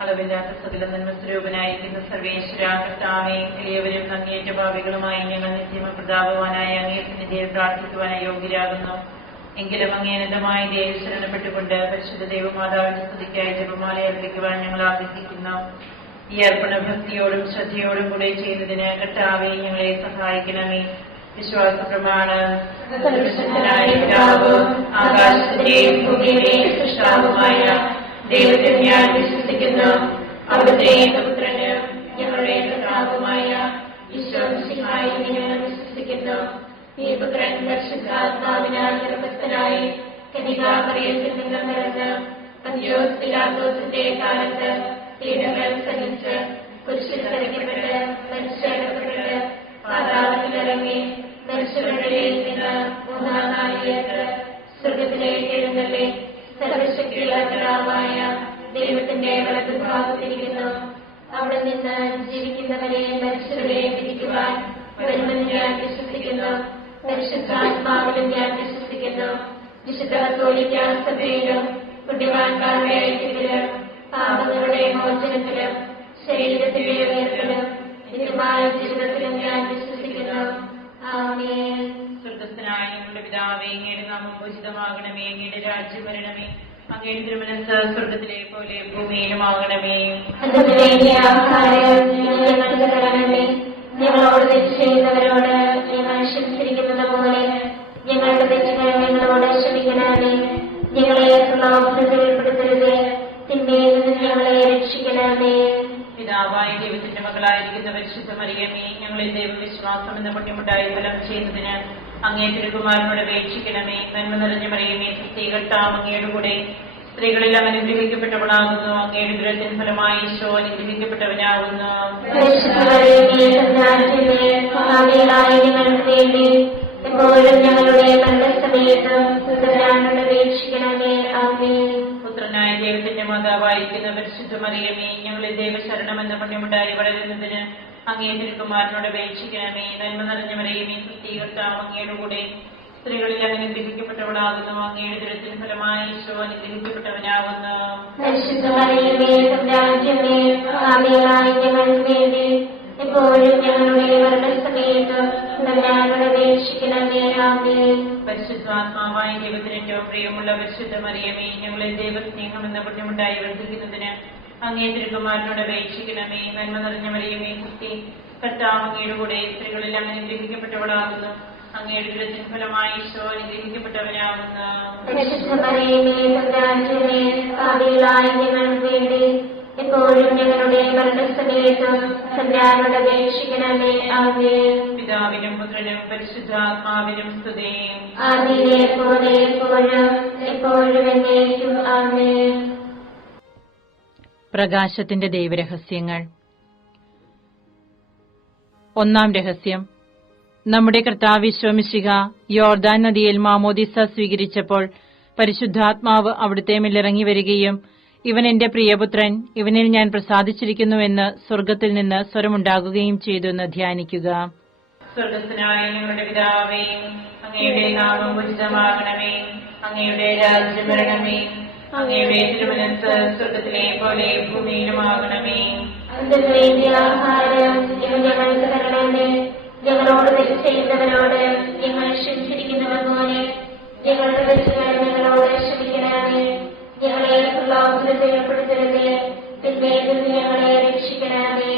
അളവില്ലാത്ത സകല നന്മസ്വരൂപനായിരിക്കുന്ന സർവേശ്വര കർത്താവേ, എളിയവരും അങ്ങേയറ്റ ഭാവികളുമായി ഞങ്ങൾ നിത്യമ പ്രതാപവാനായ അങ്ങേ സന്നിധിയിൽ പ്രാർത്ഥിക്കുവാനായി യോഗ്യരാകുന്നു. എങ്കിലും അങ്ങേനതമായ ദേവി ശരണപ്പെട്ടുകൊണ്ട് പരിശുദ്ധ ദൈവമാതാവിന്റെ സ്തുതിക്കായി ജപമാല അർപ്പിക്കുവാൻ ഞങ്ങൾ ആഗ്രഹിക്കുന്നു. ഈ അർപ്പണ ഭക്തിയോടും ശ്രദ്ധയോടും കൂടെ ചെയ്യുന്നതിന് കർത്താവേ ഞങ്ങളെ സഹായിക്കണമേ. വിശ്വാസ പ്രമാണം. ആകാശത്തിന്റെയും ഭൂമിയുടെയും സൃഷ്ടാവുമായ ദൈവത്തിൽ ഞാൻ വിശ്വസിക്കുന്നു. അവിടുത്തെ ഏകപുത്രന് ഞങ്ങളുടെ കർത്താവുമായ ഈശോമിശിഹായിൽ ഞങ്ങൾ വിശ്വസിക്കുന്നു. ഈ പുത്രൻ പരിശുദ്ധാത്മാവിനാൽ ഗർഭസ്ഥനായി കന്യകാമറിയത്തിൽ നിന്ന് പിറന്ന് പന്തിയോസ് പിലാത്തോസിന്റെ കാലത്ത് പീഡകൾ സഹിച്ച് കുരിശിൽ തറയ്ക്കപ്പെട്ട് മരിച്ചടക്കപ്പെട്ട് പാതാളത്തിലിറങ്ങി മരിച്ചവരുടെ നിന്ന് മൂന്നാം നാളിലേക്ക് സ്വർഗത്തിലേക്ക് എഴുന്നള്ളി സർവശക്തിയുള്ള പിതാവായ ദൈവത്തിന്റെ വലതുഭാഗത്തിരിക്കുന്നു. അവിടെ നിന്ന് ജീവിക്കുന്നവരെയും മരിച്ചവരെയും വിധിക്കുവാൻ വരുമെന്ന് ഞാൻ വിശ്വസിക്കുന്നു. പരിശുദ്ധാത്മാവിലും ഞാൻ വിശ്വസിക്കുന്നു. വിശുദ്ധ കത്തോലിക്ക സഭയിലും പുണ്യവാന്മാരുടെ ഐക്യത്തിലും പാപങ്ങളുടെ മോചനത്തിലും ശരീരത്തിലെ ഉയർത്തലും നിത്യമായ ജീവിതത്തിലും ഞാൻ വിശ്വസിക്കുന്നു. ആമേൻ. സ്വർഗ്ഗസ്ഥനായ ഞങ്ങളുടെ പിതാവേ, അങ്ങയുടെ നാമം പൂജിതമാകണമേ. അങ്ങയുടെ രാജ്യം വരണമേ. അങ്ങയുടെ തിരുമനസ്സ് സ്വർഗ്ഗത്തിലെ പോലെ ഭൂമിയിലുമാകണമേ. ഞങ്ങളോട് തെറ്റ് ചെയ്യുന്നവരോട് ഞങ്ങൾ ക്ഷമിച്ചിരിക്കുന്നത് പോലെ ഞങ്ങളുടെ തെറ്റുകൾ ഞങ്ങളോട് ക്ഷമിക്കണമേ. ഞങ്ങളെ പ്രലോഭനത്തിൽ ഉൾപ്പെടുത്തരുതേ, തിന്മയിൽ നിന്ന് ഞങ്ങളെ രക്ഷിക്കണമേ. പിതാവായ ദൈവത്തിന്റെ മകളായിരിക്കുന്ന പരിശുദ്ധ മറിയമേ, ഞങ്ങളിൽ ദൈവവിശ്വാസം എന്ന പുണ്യമുണ്ടായി ഫലം ചെയ്യുന്നതിന് അങ്ങേ തിരുകുമാരനോട് അപേക്ഷിക്കണമേ. നന്മ നിറഞ്ഞ മറിയമേ, കർത്താവ് അങ്ങയുടെ കൂടെ സ്ത്രീകളെല്ലാം അനുഗ്രഹിക്കപ്പെട്ടവളാകുന്നു. അങ്ങയുടെ ദുരത്തിന് ഫലമായി ഈശോ അനുഗ്രഹിക്കപ്പെട്ടവനാകുന്നു. പുത്രനായ ദൈവത്തിന്റെ മാതാവായിരിക്കുന്ന പരിശുദ്ധ മറിയമേ, ഞങ്ങളിൽ ദൈവശരണം എന്ന പുണ്യമുണ്ടായി വളരുന്നതിന് അങ്ങേ തിരുകുമാരനോട് അപേക്ഷിക്കണമേ. നന്മ നിറഞ്ഞ മറിയമേ, കർത്താവ് അങ്ങയുടെ കൂടെ സ്ത്രീകളിൽ അനുഗ്രഹിക്കപ്പെട്ടവളാകുന്നു. അങ്ങയുടെ ദുരത്തിന് ഫലമായി ഈശോ അനുഗ്രഹിക്കപ്പെട്ടവനാകുന്നു. പരിശുദ്ധാത്മാവായ ദൈവത്തിന് ഏറ്റവും പ്രിയമുള്ള പരിശുദ്ധ മറിയമേ, ഞങ്ങളിൽ ദൈവസ്നേഹം എന്ന പുണ്യമുണ്ടായി വർദ്ധിക്കുന്നതിന് അങ്ങേ തിരുകുമാരനോട് അപേക്ഷിക്കണമേ. നന്മ നിറഞ്ഞ മറിയമേ, കർത്താവ് അങ്ങയുടെ കൂടെ സ്ത്രീകളെല്ലാം അനുഗ്രഹിക്കപ്പെട്ടവളാകുന്നു. അങ്ങയുടെ ദുരത്തിന് ഫലമായി ഈശോ അനുഗ്രഹിക്കപ്പെട്ടവനാകുന്നു. എപ്പോഴും ഞങ്ങളുടെ മരണസമയത്തും തമ്പുരാനോട് അപേക്ഷിക്കണമേ. ആമേൻ. പിതാവിനും പുത്രനും പരിശുദ്ധാത്മാവിനും സ്തുതി. ആദിയിലെ പോലെ എപ്പോഴും എപ്പോഴും എന്നേക്കും. ആമേൻ. പ്രകാശത്തിന്റെ ദൈവരഹസ്യങ്ങൾ. ഒന്നാം രഹസ്യം. നമ്മുടെ കർത്താവ് ഈശോ മിശിഹ യോർദാൻ നദിയിൽ മാമോദിസ സ്വീകരിച്ചപ്പോൾ പരിശുദ്ധാത്മാവ് അവിടുത്തെ മേലിറങ്ങി വരികയും ഇവൻ എന്റെ പ്രിയപുത്രൻ, ഇവനിൽ ഞാൻ പ്രസാദിച്ചിരിക്കുന്നുവെന്ന് സ്വർഗ്ഗത്തിൽ നിന്ന് സ്വരമുണ്ടാകുകയും ചെയ്തു എന്ന് ധ്യാനിക്കുക. സ്വർഗ്ഗസ്ഥനായ ഞങ്ങളുടെ പിതാവേ, അങ്ങയുടെ നാമം പൂജിതമാകണമേ. അങ്ങയുടെ രാജ്യം വരണമേ. അങ്ങയുടെ തിരുമനസ്സ് സ്വർഗ്ഗത്തിലെ പോലെ ഭൂമിയിലുമാകണമേ. ആഹാരം ഞങ്ങൾക്ക് തരണമേ. ഞങ്ങളോട് തെറ്റ് ചെയ്യുന്നവരോട് ഞങ്ങൾ ക്ഷമിച്ചിരിക്കുന്നത് പോലെ ഞങ്ങളുടെ തെറ്റുകൾ ഞങ്ങളോട് ക്ഷമിക്കണമേ. ഞങ്ങളെ പ്രലോഭനത്തിൽ ഉൾപ്പെടുത്തരുതേ, തിന്മയിൽ നിന്ന് ഞങ്ങളെ രക്ഷിക്കണമേ.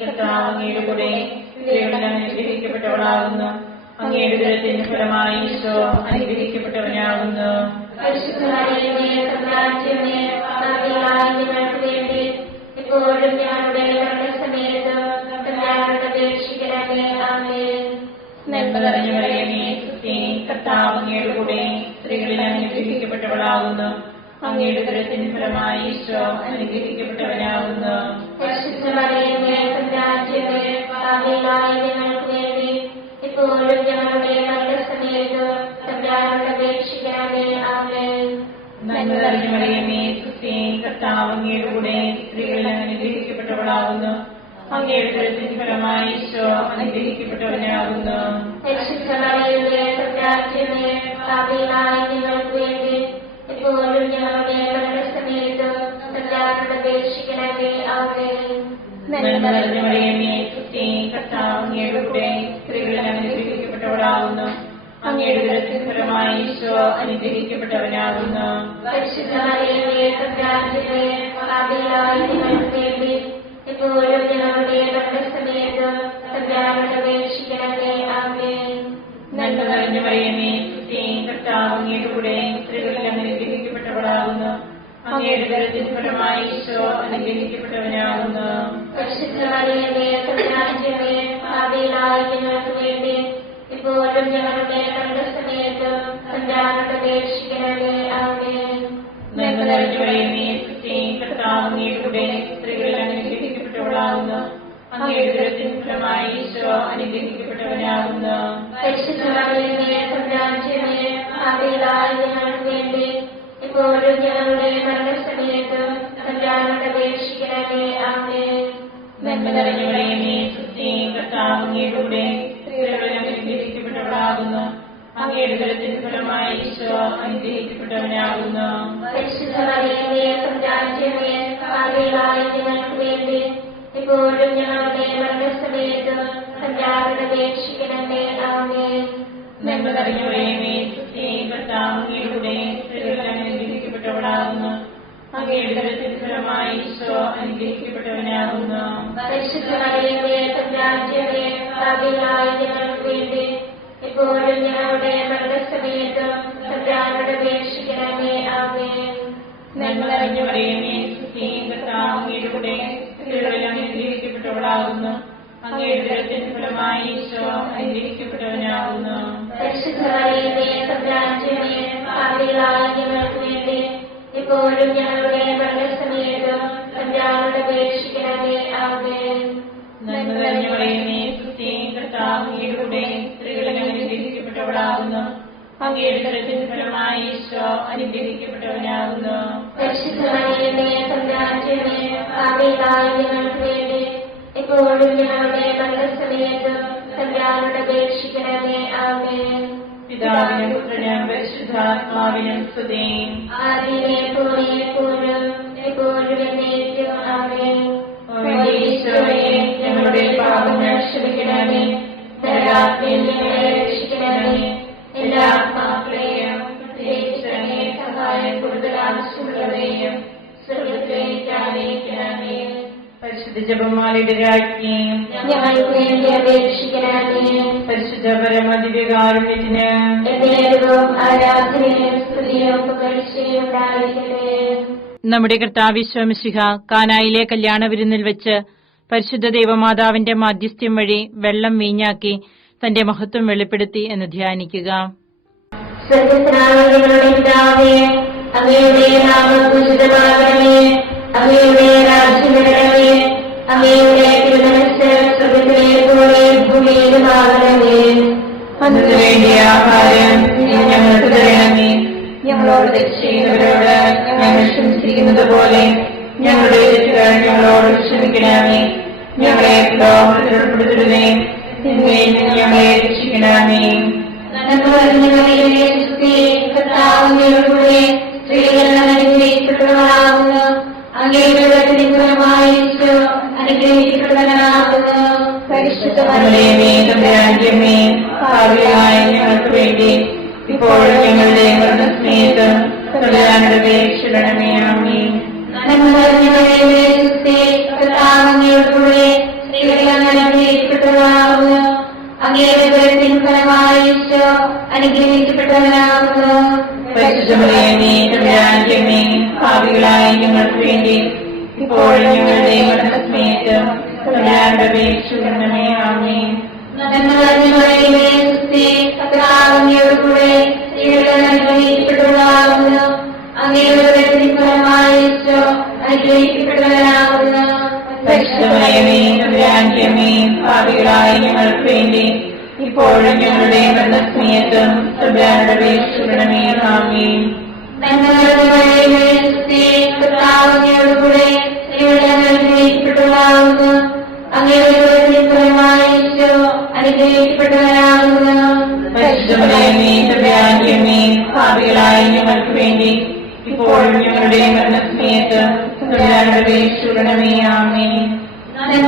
കർത്താവ് അങ്ങയുടെ കൂടെ സ്ത്രീകളിൽ അനുഗ്രഹിക്കപ്പെട്ടവളാകുന്നു. അങ്ങയുടെ ദുരത്തിന് ഫലമായി ഈശോ അനുഗ്രഹിക്കപ്പെട്ടവനാകുന്നു. എപ്പോഴും ഞങ്ങളുടെ മരണസമയത്ത് തമ്പുരാനോട് അപേക്ഷിക്കണമേ. ആമേൻ. നന്മ നിറഞ്ഞ മറിയമേ, കർത്താവ് അങ്ങയുടെ കൂടെ സ്ത്രീകളിൽ അനുഗ്രഹിക്കപ്പെട്ടവളാകുന്നു. അങ്ങയുടെ ദുരത്തിന് ഫലമായി ഈശോ അനുഗ്രഹിക്കപ്പെട്ടവനാകുന്നു. എപ്പോഴും ഞങ്ങളുടെ മരണസമയത്ത് തമ്പുരാനോട് അപേക്ഷിക്കണമേ. ആമേൻ. നന്മ നിറഞ്ഞ മറിയമേ, കർത്താവ് അങ്ങയുടെ കൂടെ സ്ത്രീകളിൽ അനുഗ്രഹിക്കപ്പെട്ടവളാകുന്നു. അങ്ങയുടെ ദുരത്തിന് ഫലമായി ഈശോ അനുഗ്രഹിക്കപ്പെട്ടവനാകുന്നു. എപ്പോഴും ഞങ്ങളുടെ നന്മ നിറഞ്ഞ മറിയമേ, സുസ്ഥി, കർത്താവ് അങ്ങയുടെ കൂടെ സ്ത്രീകളിൽ അനുഗ്രഹിക്കപ്പെട്ടവളാകുന്നു. അങ്ങയുടെ ഉദരത്തിൻ ഫലമായി ഈശോ അനുഗ്രഹിക്കപ്പെട്ടവനാകുന്നു. പരിശുദ്ധ മറിയമേ, തമ്പുരാന്റെ പാപികളായ ഞങ്ങൾക്ക് വേണ്ടി ഇപ്പോഴും ഞങ്ങളുടെ മരണസമയത്തും തമ്പുരാനോട് അപേക്ഷിക്കണമേ. ആമേൻ. നന്മ നിറഞ്ഞ മറിയമേ, സുസ്ഥി, കർത്താവ് അങ്ങയുടെ കൂടെ സ്ത്രീകളിൽ അനുഗ്രഹിക്കപ്പെട്ടവളാകുന്നു. അങ്ങയുടെ ഉദരത്തിൻ ഫലമായി ഈശോ അനുഗ്രഹിക്കപ്പെട്ടവനാകുന്നു. പരിശുദ്ധ മറിയമേ, തമ്പുരാന്റെ പാപികളായ ഞങ്ങൾക്ക് വേണ്ടി ഇപ്പോഴും ഞങ്ങളുടെ മരണസമയത്തും തമ്പുരാനോട് അപേക്ഷിക്കണമേ. ആമേൻ. നന്മ നിറഞ്ഞ മറിയമേ, സുസ്ഥി, കർത്താവ് അങ്ങയുടെ കൂടെ സ്ത്രീകളിൽ അനുഗ്രഹിക്കപ്പെട്ടവളാകുന്നു. അങ്ങയുടെ ഉദരത്തിൻ ഫലമായി ഈശോ അനുഗ്രഹിക്കപ്പെട്ടവനാകുന്നു. പരിശുദ്ധ മറിയമേ, തമ്പുരാന്റെ പാപികളായ ഞങ്ങൾക്ക് വേണ്ടി ഇപ്പോഴും ഞങ്ങളുടെ മരണസമയത്തും തമ്പുരാനോട് അപേക്ഷിക്കണമേ. ആമേൻ. നന്മ നിറഞ്ഞ മറിയമേ, സുസ്ഥി, കർത്താവ് അങ്ങയുടെ കൂടെ സ്ത്രീകളിൽ അനുഗ്രഹിക്കപ്പെട്ടവളാകുന്നു. അങ്ങയുടെ ഉദരത്തിൻ ഫലമായി ഈശോ അനുഗ്രഹിക്കപ്പെട്ടവനാകുന്നു. പരിശുദ്ധ മറിയമേ, തമ്പുരാന്റെ പാപികളായ ഞങ്ങൾക്ക് വേണ്ടി ഇപ്പോഴും ഞങ്ങളുടെ മരണസമയത്തും തമ്പുരാനോട് അപേക്ഷിക്കണമേ. ആമേൻ. നന്മ നിറഞ്ഞ മറിയമേ, സുസ്ഥി, കർത്താവ് അങ്ങയുടെ കൂടെ സ്ത്രീകളിൽ അനുഗ്രഹിക്കപ്പെട്ടവളാകുന്നു. അങ്ങയുടെ ഉദരത്തിൻ ഫലമായി ഈശോ അനുഗ്രഹിക്കപ്പെട്ടവനാകുന്നു. പരിശുദ്ധ മറിയമേ, തമ്പുരാന്റെ പാപികളായ ഞങ്ങൾക്ക് വേണ്ടി ഇപ്പോഴും ഞങ്ങളുടെ മരണസമയത്തും തമ്പുരാനോട് അപേക്ഷിക്കണമേ. ആമേൻ. നന്മ നിറഞ്ഞ മറിയമേ, സുസ്ഥി, കർത്താവ് അങ്ങയുടെ കൂടെ സ്ത്രീകളിൽ അനുഗ്രഹിക്കപ്പെട്ടവളാകുന്നു. അങ്ങയുടെ ഉദരത്തിൻ ഫലമായി ഈശോ അനുഗ്രഹിക്കപ്പെട്ടവനാകുന്നു. പരിശുദ്ധ മറിയമേ, തമ്പുരാന്റെ പാപികളായ ഞങ്ങൾക്ക് വേണ്ടി ഇപ്പോഴും ഞങ്ങളുടെ മരണസമയത്തും തമ്പുരാനോട് അപേക്ഷിക്കണമേ. ആമേൻ. നന്മ നിറഞ്ഞ മറിയമേ, സുസ്ഥി, കർത്താവ് അങ്ങയുടെ കൂടെ സ്ത്രീകളിൽ അനുഗ്രഹിക്കപ്പെട്ടവളാകുന്നു. അങ്ങയുടെ ഉദരത്തിൻ ഫലമായി ഈശോ അനുഗ്രഹിക്കപ്പെട്ടവനാകുന്നു. പരിശുദ്ധ മറിയമേ, തമ്പുരാന്റെ പാപികളായ ഞങ്ങൾക്ക് വേണ്ടി ഇപ്പോഴും ഞങ്ങളുടെ മരണസമയത്തും തമ്പുരാനോട് അപേക്ഷിക്കണമേ. ആമേൻ. പിതാവിനും പുത്രനും പരിശുദ്ധാത്മാവിനും സ്തുതി. ആദിയിലെ പോലെ എപ്പോഴും എപ്പോഴും എന്നേക്കും. ആമേൻ. ഓ ഈശോയെ, ഞങ്ങളുടെ പാപങ്ങൾ ക്ഷമിക്കണമേ. നരകാഗ്നിയിൽ ഞങ്ങളെ രക്ഷിക്കണമേ. എല്ലാ ആത്മാക്കളെയും പ്രത്യേകിച്ച് അങ്ങേ സഹായം കൂടുതൽ ആവശ്യമുള്ളവരെയും സ്വർഗ്ഗത്തിലേക്ക് ആനയിക്കണമേ. പരിശുദ്ധ ജപമാലയുടെ രാജ്ഞിയും ഞങ്ങൾക്ക് വേണ്ടി അപേക്ഷിക്കണമേ. പരിശുദ്ധ പരമദിവ്യകാരുണ്യത്തിന് എന്നേരവും ആരാധനയും സ്തുതിയും പുകഴ്ചയും ഉണ്ടായിരിക്കട്ടെ. നമ്മുടെ കർത്താവ് മിശിഹ കാനായിലെ കല്യാണ വിരുന്നിൽ വെച്ച് പരിശുദ്ധ ദൈവമാതാവിന്റെ മാധ്യസ്ഥ്യം വഴി വെള്ളം വീഞ്ഞാക്കി തന്റെ മഹത്വം വെളിപ്പെടുത്തി എന്ന് ധ്യാനിക്കുക. സ്വർഗ്ഗസ്ഥനായ ഞങ്ങളുടെ പിതാവേ, അങ്ങയുടെ നാമം പൂജിതമാകണമേ. അങ്ങയുടെ രാജ്യം വരണമേ. അങ്ങയുടെ തിരുമനസ്സ് സ്വർഗ്ഗത്തിലെ പോലെ ഭൂമിയിലുമാകണമേ. അതിനു വേണ്ടിയ ആഹാരം ഇന്ന് ഞങ്ങൾക്ക് തരണമേ. ഞങ്ങളോട് തെറ്റ് ചെയ്യുന്നവരോട് ഞങ്ങൾ ക്ഷമിച്ചിരിക്കുന്നത് പോലെ ഞങ്ങളുടെ തെറ്റുകൾ ഞങ്ങളോട് ക്ഷമിക്കണമേ. ഞങ്ങളെ പ്രലോഭനത്തിൽ ഉൾപ്പെടുത്തരുതേ. തിന്മയിൽ നിന്ന് ഞങ്ങളെ രക്ഷിക്കണമേ. നന്മ നിറഞ്ഞ മറിയമേ, സുസ്ഥി, കർത്താവ് അങ്ങയുടെ കൂടെ സ്ത്രീകൾ അനുഗ്രഹിക്കപ്പെട്ടവളാകുന്നു. അങ്ങയുടെ ഉദരത്തിൻ ഫലമായി ഈശോ അനുഗ്രഹിക്കപ്പെട്ടവനാകുന്നു. പരിശുദ്ധ മറിയമേ, തമ്പുരാന്റെ അമ്മേ, പാപികളായ ഞങ്ങൾക്ക് വേണ്ടി ഇപ്പോഴും ഞങ്ങളുടെ മരണസമയത്ത് തമ്പുരാനോട് അപേക്ഷിക്കണമേ. ആമേൻ. നന്മ നിറഞ്ഞ മറിയമേ, സുസ്ഥി, കർത്താവ് അങ്ങയുടെ കൂടെ സ്ത്രീകൾ അനുഗ്രഹിക്കപ്പെട്ടവളാകുന്നു. അങ്ങയുടെ ഉദരത്തിൻ ഫലമായി ഈശോ അനുഗ്രഹിക്കപ്പെട്ടവനാകുന്നു. പരിശുദ്ധ മറിയമേ, തമ്പുരാന്റെ അമ്മേ, പാപികളായ ഞങ്ങൾക്ക് വേണ്ടി ഇപ്പോഴും ഞങ്ങളുടെ മരണസമയത്ത് തമ്പുരാനോട് അപേക്ഷിക്കണമേ. ആമേൻ. നന്മ നിറഞ്ഞ മറിയമേ, സുസ്ഥി, കർത്താവ് അങ്ങയുടെ കൂടെ സ്ത്രീകൾ അനുഗ്രഹിക്കപ്പെട്ടവളാകുന്നു. അങ്ങയുടെ ഉദരത്തിൻ ഫലമായി ഈശോ അനുഗ്രഹിക്കപ്പെട്ടവനാകുന്നു. പരിശുദ്ധ മറിയമേ, തമ്പുരാന്റെ അമ്മേ, പാപികളായ ഞങ്ങൾക്ക് വേണ്ടി ഇപ്പോഴും ഞങ്ങളുടെ മരണസമയത്ത് തമ്പുരാനോട് അപേക്ഷിക്കണമേ. ആമേൻ. നന്മ നിറഞ്ഞ മറിയമേ, സുസ്ഥി, കർത്താവ് അങ്ങയുടെ കൂടെ സ്ത്രീകൾ അനുഗ്രഹിക്കപ്പെട്ടവളാകുന്നു. അങ്ങയുടെ ഉദരത്തിൻ ഫലമായി ഈശോ അനുഗ്രഹിക്കപ്പെട്ടവനാകുന്നു. പരിശുദ്ധ മറിയമേ, തമ്പുരാന്റെ അമ്മേ, പാപികളായ ഞങ്ങൾക്ക് വേണ്ടി ഇപ്പോഴും ഞങ്ങളുടെ മരണസമയത്ത് തമ്പുരാനോട് അപേക്ഷിക്കണമേ. ആമേൻ. നന്മ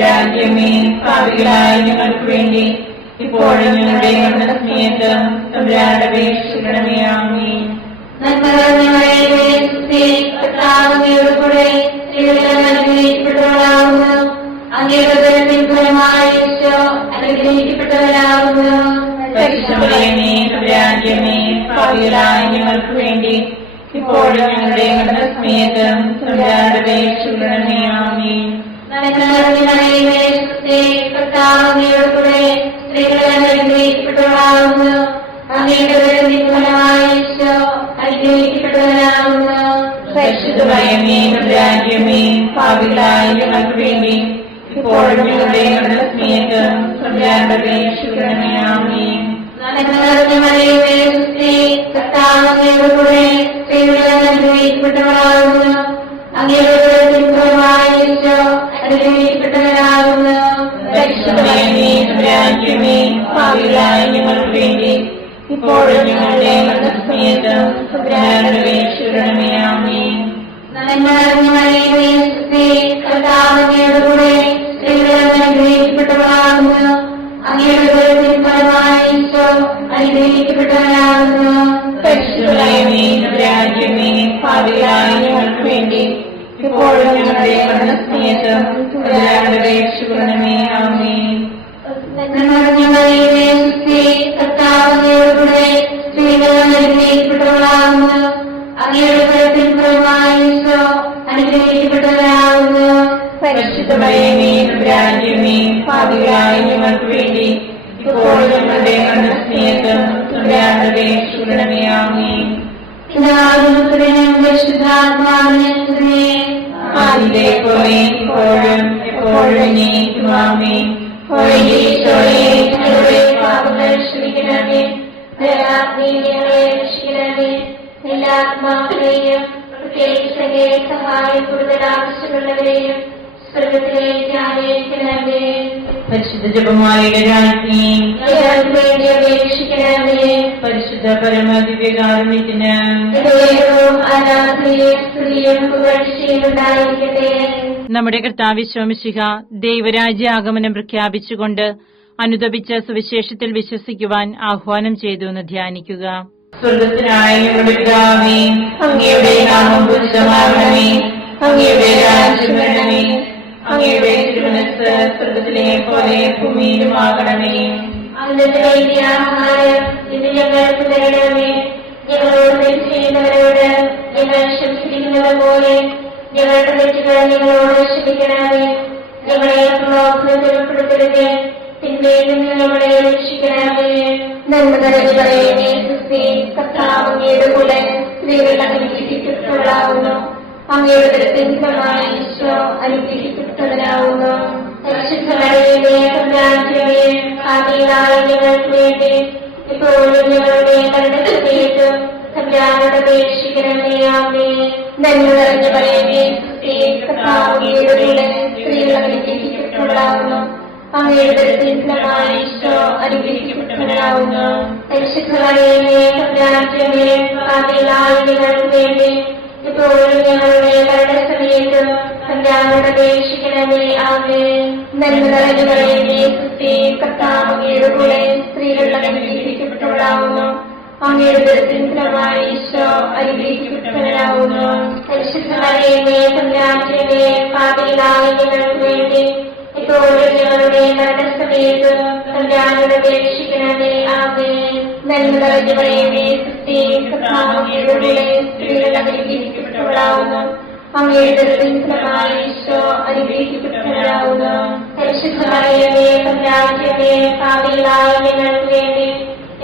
രാജ്യമേ പാപികളായ ഞങ്ങൾക്ക് വേണ്ടി ഇപ്പോഴും ഞങ്ങളുടെ മരണസമയത്തും തമ്പുരാനോട് അപേക്ഷിക്കണമേ. ആമേൻ. നന്മ നിറഞ്ഞ മറിയമേ, സ്തുതി. കർത്താവ് അങ്ങയോട് കൂടെ സ്ത്രീകളിൽ അനുഗ്രഹിക്കപ്പെട്ടവളാകുന്നു. അങ്ങയുടെ ഉദരത്തിൻ ഫലമായ ഈശോ അനുഗ്രഹിക്കപ്പെട്ടവരാകുന്നു. പരിശുദ്ധമറിയമേ രാജ്യമേ പാപികളായ ഞങ്ങൾക്ക് വേണ്ടി ഇപ്പോഴും ഞങ്ങളുടെ മരണസമയത്തും തമ്പുരാനോട് അപേക്ഷിക്കണമേ. ആമേൻ. നന്മ നിറഞ്ഞ മറിയമേ, സ്തുതി. കർത്താവ് അങ്ങയോട് കൂടെ സ്ത്രീകളിൽ അനുഗ്രഹിക്കപ്പെട്ടവളാകുന്നു. അങ്ങയുടെ ഉദരത്തിൻ ഫലമായ ഈശോ അനുഗ്രഹിക്കപ്പെട്ടവരാകുന്നു. പരിശുദ്ധമറിയമേ രാജ്യമേ പാപികളായ ഞങ്ങൾക്ക് വേണ്ടി ഇപ്പോഴും ഞങ്ങളുടെ മരണസമയത്തും തമ്പുരാനോട് അപേക്ഷിക്കണമേ. ആമേൻ. നന്മ നിറഞ്ഞ മറിയമേ, സ്തുതി. കർത്താവ് അങ്ങയോട് കൂടെ സ്ത്രീകളിൽ അനുഗ്രഹിക്കപ്പെട്ടവളാകുന്നു. അങ്ങയുടെ ഉദരത്തിൻ ഫലമായ ഈശോ അനുഗ്രഹിക്കപ്പെട്ടവരാകുന്നു. പരിശുദ്ധമറിയമേ രാജ്യമേ പാപികളായ ഞങ്ങൾക്ക് വേണ്ടി ഇപ്പോഴും ഞങ്ങളുടെ മരണസമയത്തും തമ്പുരാനോട് അപേക്ഷിക്കണമേ. ആമേൻ. നന്മ നിറഞ്ഞ മറിയമേ, സ്തുതി. കർത്താവ് അങ്ങയോട് കൂടെ സ്ത്രീകളിൽ അനുഗ്രഹിക്കപ്പെട്ടവളാകുന്നു. അങ്ങയുടെ ഉദരത്തിൻ ഫലമായ ഈശോ അനുഗ്രഹിക്കപ്പെട്ടവരാകുന്നു. പരിശുദ്ധമറിയമേ രാജ്യമേ പാപികളായ ഞങ്ങൾക്ക് വേണ്ടി ഇപ്പോഴും ഞങ്ങളുടെ മരണസമയത്തും തമ്പുരാനോട് അപേക്ഷിക്കണമേ. ആമേൻ. നന്മ നിറഞ്ഞ മറിയമേ, സ്തുതി. കർത്താവ് അങ്ങയോട് കൂടെ സ്ത്രീകളിൽ അനുഗ്രഹിക്കപ്പെട്ടവളാകുന്നു. അങ്ങയുടെ ഉദരത്തിൻ ഫലമായ ഈശോ അനുഗ്രഹിക്കപ്പെട്ടവരാകുന്നു. പരിശുദ്ധമറിയമേ രാജ്യമേ പാപികളായ ഞങ്ങൾക്ക് വേണ്ടി ഇപ്പോഴും ഞങ്ങളുടെ മരണസമയത്തും തമ്പുരാനോട് അപേക്ഷിക്കണമേ. ആമേൻ. പിതാവിനും പുത്രനും പരിശുദ്ധാത്മാവിനും സ്തുതി. ആദിയിലെ പോലെ ഇപ്പോഴും എപ്പോഴും എന്നേക്കും. ആമേൻ. ഈശോയെ, ഞങ്ങളുടെ പാപങ്ങൾ ക്ഷമിക്കണമേ. ഞങ്ങളെ രക്ഷിക്കണമേ. എല്ലാ ആത്മാക്കളെയും പ്രത്യേകിച്ച് അങ്ങയെ സഹായം കൂടുതൽ ആവശ്യമുള്ളവരെയും സ്വർഗത്തിലേക്ക് ആനയിക്കണമേ. പരിശുദ്ധ ജപമാലയുടെ രാജ്ഞി ഞങ്ങൾക്ക് വേണ്ടി അപേക്ഷിക്കണമേ. പരിശുദ്ധ പരമദിവ്യകാരുണ്യത്തിന് ദൈവവും ആരാധനയും സ്തുതിയും പുകഴ്ചയും ഉണ്ടായിരിക്കട്ടെ. നമ്മുടെ കർത്താവ് ശോമിശിഹ ദൈവരാജ്യ ആഗമനം പ്രഖ്യാപിച്ചുകൊണ്ട് അനുദപിച്ച സുവിശേഷത്തിൽ വിശ്വസിക്കുവാൻ ആഹ്വാനം ചെയ്തു എന്ന് ധ്യാനിക്കുക. സ്വർഗത്തിനായ ഞങ്ങളുടെ പിതാവേ, അങ്ങയുടെ നാമം പൂജിതമാകണമേ. അങ്ങയുടെ രാജ്യം വരണമേ. അങ്ങയുടെ തിരുമനസ്സ് സ്വർഗത്തിലെ പോലെ ഭൂമിയിലുമാകണമേ. അന്നത്തെ ആഹാരം ഇന്ന് ഞങ്ങൾക്ക് തരണമേ. ഞങ്ങളോട് തെറ്റ് ചെയ്യുന്നവരോട് ഞങ്ങൾ ക്ഷമിച്ചിരിക്കുന്നത് പോലെ ഞങ്ങളുടെ തെറ്റുകൾ ഞങ്ങളോട് ക്ഷമിക്കണമേ. ഞങ്ങളെ പ്രലോഭനത്തിൽ ഉൾപ്പെടുത്തരുത്, തിന്മയിൽ നിന്ന് ഞങ്ങളെ രക്ഷിക്കണമേ. നന്മ നിറഞ്ഞ മറിയമേ, സ്തുതി. കർത്താവ് അങ്ങയുടെ കൂടെ സ്ത്രീകൾ അനുഗ്രഹിക്കപ്പെട്ടവളാകുന്നു. അങ്ങയുടെ ഉദരത്തിൻ ഫലമായ ഈശോ അനുഗ്രഹിക്കപ്പെട്ടവരാകുന്നു. പരിശുദ്ധ മറിയമേ, തമ്പുരാന്റമ്മേ, പാപികളായ ഞങ്ങൾക്ക് വേണ്ടി ഇപ്പോഴും ഞങ്ങളുടെ മരണസമയത്തും തമ്പുരാനോട് അപേക്ഷിക്കണമേ. ആമേൻ. നന്മ നിറഞ്ഞ മറിയമേ, സ്തുതി. കർത്താവ് അങ്ങയുടെ കൂടെ സ്ത്രീകൾ അനുഗ്രഹിക്കപ്പെട്ടവളാകുന്നു. അങ്ങയുടെ ഉദരത്തിൻ ഫലമായ ഈശോ അനുഗ്രഹിക്കപ്പെട്ടവരാകുന്നു. പരിശുദ്ധ മറിയമേ, തമ്പുരാന്റമ്മേ, പാപികളായ ഞങ്ങൾക്ക് വേണ്ടി ഇപ്പോഴും ഞങ്ങളുടെ മരണസമയത്തും തമ്പുരാനോട് അപേക്ഷിക്കണമേ. ആമേൻ. നന്മ നിറഞ്ഞ മറിയമേ, സ്തുതി. കർത്താവ് അങ്ങയുടെ കൂടെ സ്ത്രീകൾ അനുഗ്രഹിക്കപ്പെട്ടവളാകുന്നു. അങ്ങയുടെ ഉദരത്തിൻ ഫലമായ ഈശോ അനുഗ്രഹിക്കപ്പെട്ടവരാകുന്നു. പരിശുദ്ധ മറിയമേ, തമ്പുരാന്റമ്മേ, പാപികളായ ഞങ്ങൾക്ക് വേണ്ടി ഇപ്പോഴും ഞങ്ങളുടെ മരണസമയത്തും തമ്പുരാനോട് അപേക്ഷിക്കണമേ. ആമേൻ. നന്മ നിറഞ്ഞ മറിയമേ, സ്തുതി. കർത്താവ് അങ്ങയുടെ കൂടെ സ്ത്രീകൾ അനുഗ്രഹിക്കപ്പെട്ടവളാകുന്നു. അങ്ങയുടെ ഉദരത്തിൻ ഫലമായ ഈശോ അനുഗ്രഹിക്കപ്പെട്ടവരാകുന്നു. പരിശുദ്ധ മറിയമേ, തമ്പുരാന്റമ്മേ, പാപികളായ ഞങ്ങൾക്ക് വേണ്ടി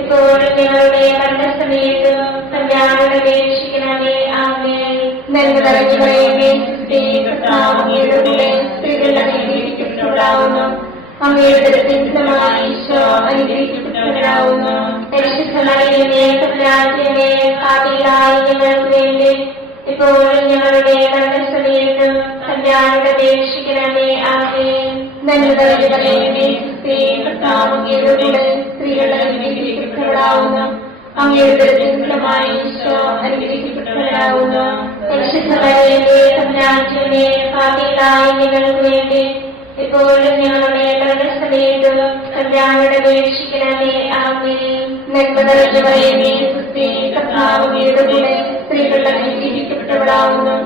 ഇപ്പോഴും ഞങ്ങളുടെ മരണസമയത്തും തമ്പുരാനോട് അപേക്ഷിക്കണമേ. ആമേൻ. നന്മ നിറഞ്ഞ മറിയമേ, സ്തുതി. കർത്താവ് അങ്ങയുടെ കൂടെ സ്ത്രീകൾ അനുഗ്രഹിക്കപ്പെട്ടവളാകുന്നു. അങ്ങയുടെ ഉദരത്തിൻ ഫലമായ ഈശോ അനുഗ്രഹിക്കപ്പെട്ടവരാകുന്നു. പരിശുദ്ധ മറിയമേ, തമ്പുരാന്റമ്മേ, പാപികളായ ഞങ്ങൾക്ക് വേണ്ടി ഇപ്പോഴും ഞങ്ങളുടെ മരണസമയത്തും തമ്പുരാനോട് അപേക്ഷിക്കണമേ. ആമേൻ. നന്മ നിറഞ്ഞ മറിയമേ, സ്തുതി. കർത്താവ് അങ്ങയുടെ കൂടെ സ്ത്രീകൾ അനുഗ്രഹിക്കപ്പെട്ടവളാകുന്നു. അങ്ങയുടെ ഉദരത്തിൻ ഫലമായ ഈശോ അനുഗ്രഹിക്കപ്പെട്ടവരാകുന്നു. പരിശുദ്ധ മറിയമേ തമ്പുരാന്റമ്മേ, പാപികളായ ഞങ്ങൾക്ക് വേണ്ടി ഇപ്പോഴും ഞങ്ങളുടെ മരണസമയത്തും തമ്പുരാനോട് അപേക്ഷിക്കണമേ. ആമേൻ. നന്മ നിറഞ്ഞ മറിയമേ, സുസ്ഥി, കർത്താവ് അങ്ങയുടെ കൂടെ സ്ത്രീകൾ അനുഗ്രഹിക്കപ്പെട്ടവളാവുന്നു.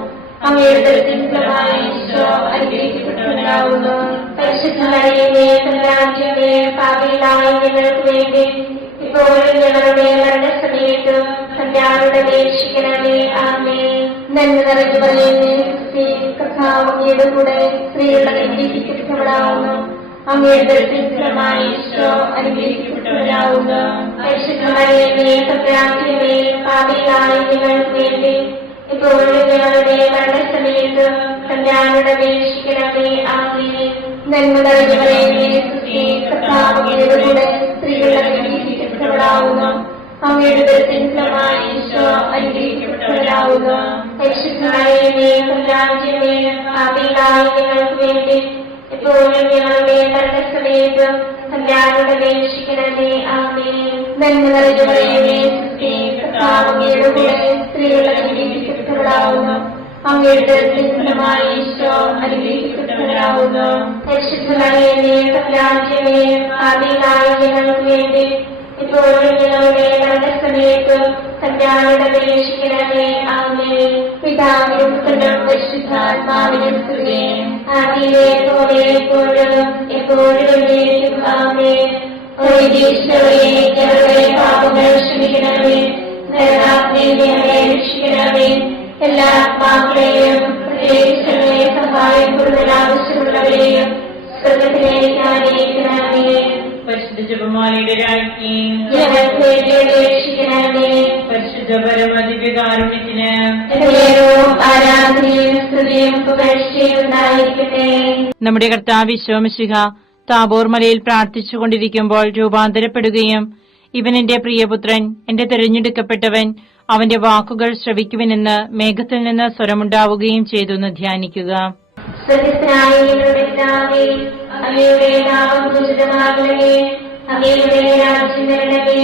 അങ്ങയുടെ ഉദരത്തിൻ ഫലമായി ഈശോ അനുഗ്രഹിക്കപ്പെട്ടവനാവുന്നു. പരിശുദ്ധ മറിയമേ തമ്പുരാന്റമ്മേ, പാപികളായ ഞങ്ങൾക്ക് വേണ്ടി ഇപ്പോഴും ഞങ്ങളുടെ മരണസമയത്തും തമ്പുരാനോട് അപേക്ഷിക്കണമേ. ആമേൻ. നന്മ നിറഞ്ഞ മറിയമേ, സുസ്ഥി, കർത്താവ് അങ്ങയുടെ കൂടെ സ്ത്രീകൾ അനുഗ്രഹിക്കപ്പെട്ടവളാവുന്നു. അങ്ങയുടെ ഉദരത്തിൻ ഫലമായി ഈശോ അനുഗ്രഹിക്കപ്പെട്ടവനാവുന്നു. പരിശുദ്ധ മറിയമേ തമ്പുരാന്റമ്മേ, പാപികളായ ഞങ്ങൾക്ക് വേണ്ടി ഇപ്പോഴും ഞങ്ങളുടെ മരണസമയത്തും തമ്പുരാനോട് അപേക്ഷിക്കണമേ. ആമേൻ. നന്മ നിറഞ്ഞ മറിയമേ, സുസ്ഥി, കർത്താവ് അങ്ങയുടെ കൂടെ സ്ത്രീകൾ അനുഗ്രഹിക്കപ്പെട്ടവളാവുന്നു. അങ്ങയുടെ ഉദരത്തിൻ ഫലമായി ഈശോ അനുഗ്രഹിക്കപ്പെട്ടവനാവുന്നു. പരിശുദ്ധ മറിയമേ തമ്പുരാന്റമ്മേ, പാപികളായ ഞങ്ങൾക്ക് വേണ്ടി ഇപ്പോഴും ഞങ്ങളുടെ മരണസമയത്തും തമ്പുരാനോട് അപേക്ഷിക്കണമേ. ആമേൻ. നന്മ നിറഞ്ഞ മറിയമേ, സുസ്ഥി, കർത്താവ് അങ്ങയുടെ കൂടെ സ്ത്രീകൾ അനുഗ്രഹിക്കപ്പെട്ടവളാവുന്നു. അങ്ങയുടെ ഉദരത്തിൻ ഫലമായി ഈശോ അനുഗ്രഹിക്കപ്പെട്ടവനാവുന്നു. പരിശുദ്ധ മറിയമേ തമ്പുരാന്റമ്മേ, പാപികളായ ഞങ്ങൾക്ക് വേണ്ടി ഇപ്പോഴും ഞങ്ങളുടെ മരണസമയത്തും തമ്പുരാനോട് അപേക്ഷിക്കണമേ. ആമേൻ. പിതാവിനും പുത്രനും പരിശുദ്ധാത്മാവിനും സ്തുതി. ആദിയിലെ പോലെ എപ്പോഴും എപ്പോഴും എന്നേക്കും. ആമേൻ. ഈശോയെ ഞങ്ങളുടെ പാപങ്ങൾ ക്ഷമിക്കണമേ. നരകാഗ്നിയിൽ ഞങ്ങളെ രക്ഷിക്കണമേ. എല്ലാ ആത്മാക്കളെയും പ്രത്യേകിച്ച് സഹായം കൂടുതൽ ആവശ്യമുള്ളവരെയും സ്വർഗ്ഗത്തിലേക്ക് ആനയിക്കണമേ. പരിശുദ്ധ ജപമാലയുടെ രാജ്ഞി ഞങ്ങൾക്ക് വേണ്ടി അപേക്ഷിക്കണമേ. പരിശുദ്ധ പരമദിവ്യകാരുണ്യത്തിന് ആരാധനയും സ്തുതിയും പുകഴ്ചയും ഉണ്ടായിരിക്കട്ടെ. നമ്മുടെ കർത്താവ് ഈശോ മിശിഹ താബോർ മലയിൽ പ്രാർത്ഥിച്ചുകൊണ്ടിരിക്കുമ്പോൾ രൂപാന്തരപ്പെടുകയും ഇവൻ എന്റെ പ്രിയപുത്രൻ, എന്റെ തിരഞ്ഞെടുക്കപ്പെട്ടവൻ, അവന്റെ വാക്കുകൾ ശ്രവിക്കുവനെന്ന് മേഘത്തിൽ നിന്ന് സ്വരമുണ്ടാവുകയും ചെയ്തു എന്ന് ധ്യാനിക്കുക. അങ്ങയുടെ നാമം പൂജിതമാകണമേ. അങ്ങയുടെ രാജ്യം വരണമേ.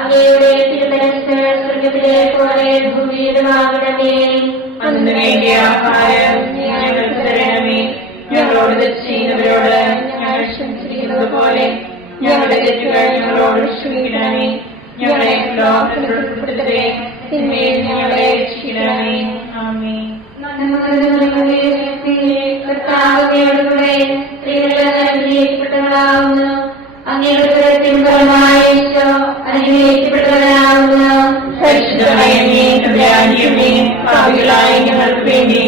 അങ്ങയുടെ തിരുമനസ്സ് സ്വർഗ്ഗത്തിലെ പോലെ ഭൂമിയിലുമാകണമേ. അന്ന് വേണ്ടിയ ആഹാരം ഞങ്ങൾക്ക് തരണമേ. ഞങ്ങളോട് തെറ്റ് ചെയ്യുന്നവരോട് ഞങ്ങൾ ക്ഷമിച്ചിരിക്കുന്നത് പോലെ ഞങ്ങളുടെ തെറ്റുകൾ ഞങ്ങളോട് ക്ഷമിക്കണമേ. ഞങ്ങളെ ലോകത്തിൽ ഉൾപ്പെടുത്തരുതേ, തിന്മയിൽ ഞങ്ങളെ രക്ഷിക്കണമേ. ആമേൻ. കർത്താവോടുകൂടെ സ്ത്രീകൾ അനുഗ്രഹിക്കപ്പെട്ടവളാവുന്നു. അങ്ങയുടെ ഉദരത്തിൻ ഫലമായി ഈശോ അനുഗ്രഹിക്കപ്പെട്ടവനാവുന്നു. പരിശുദ്ധ മറിയമേ തമ്പുരാന്റമ്മേ, പാപികളായ ഞങ്ങൾക്ക് വേണ്ടി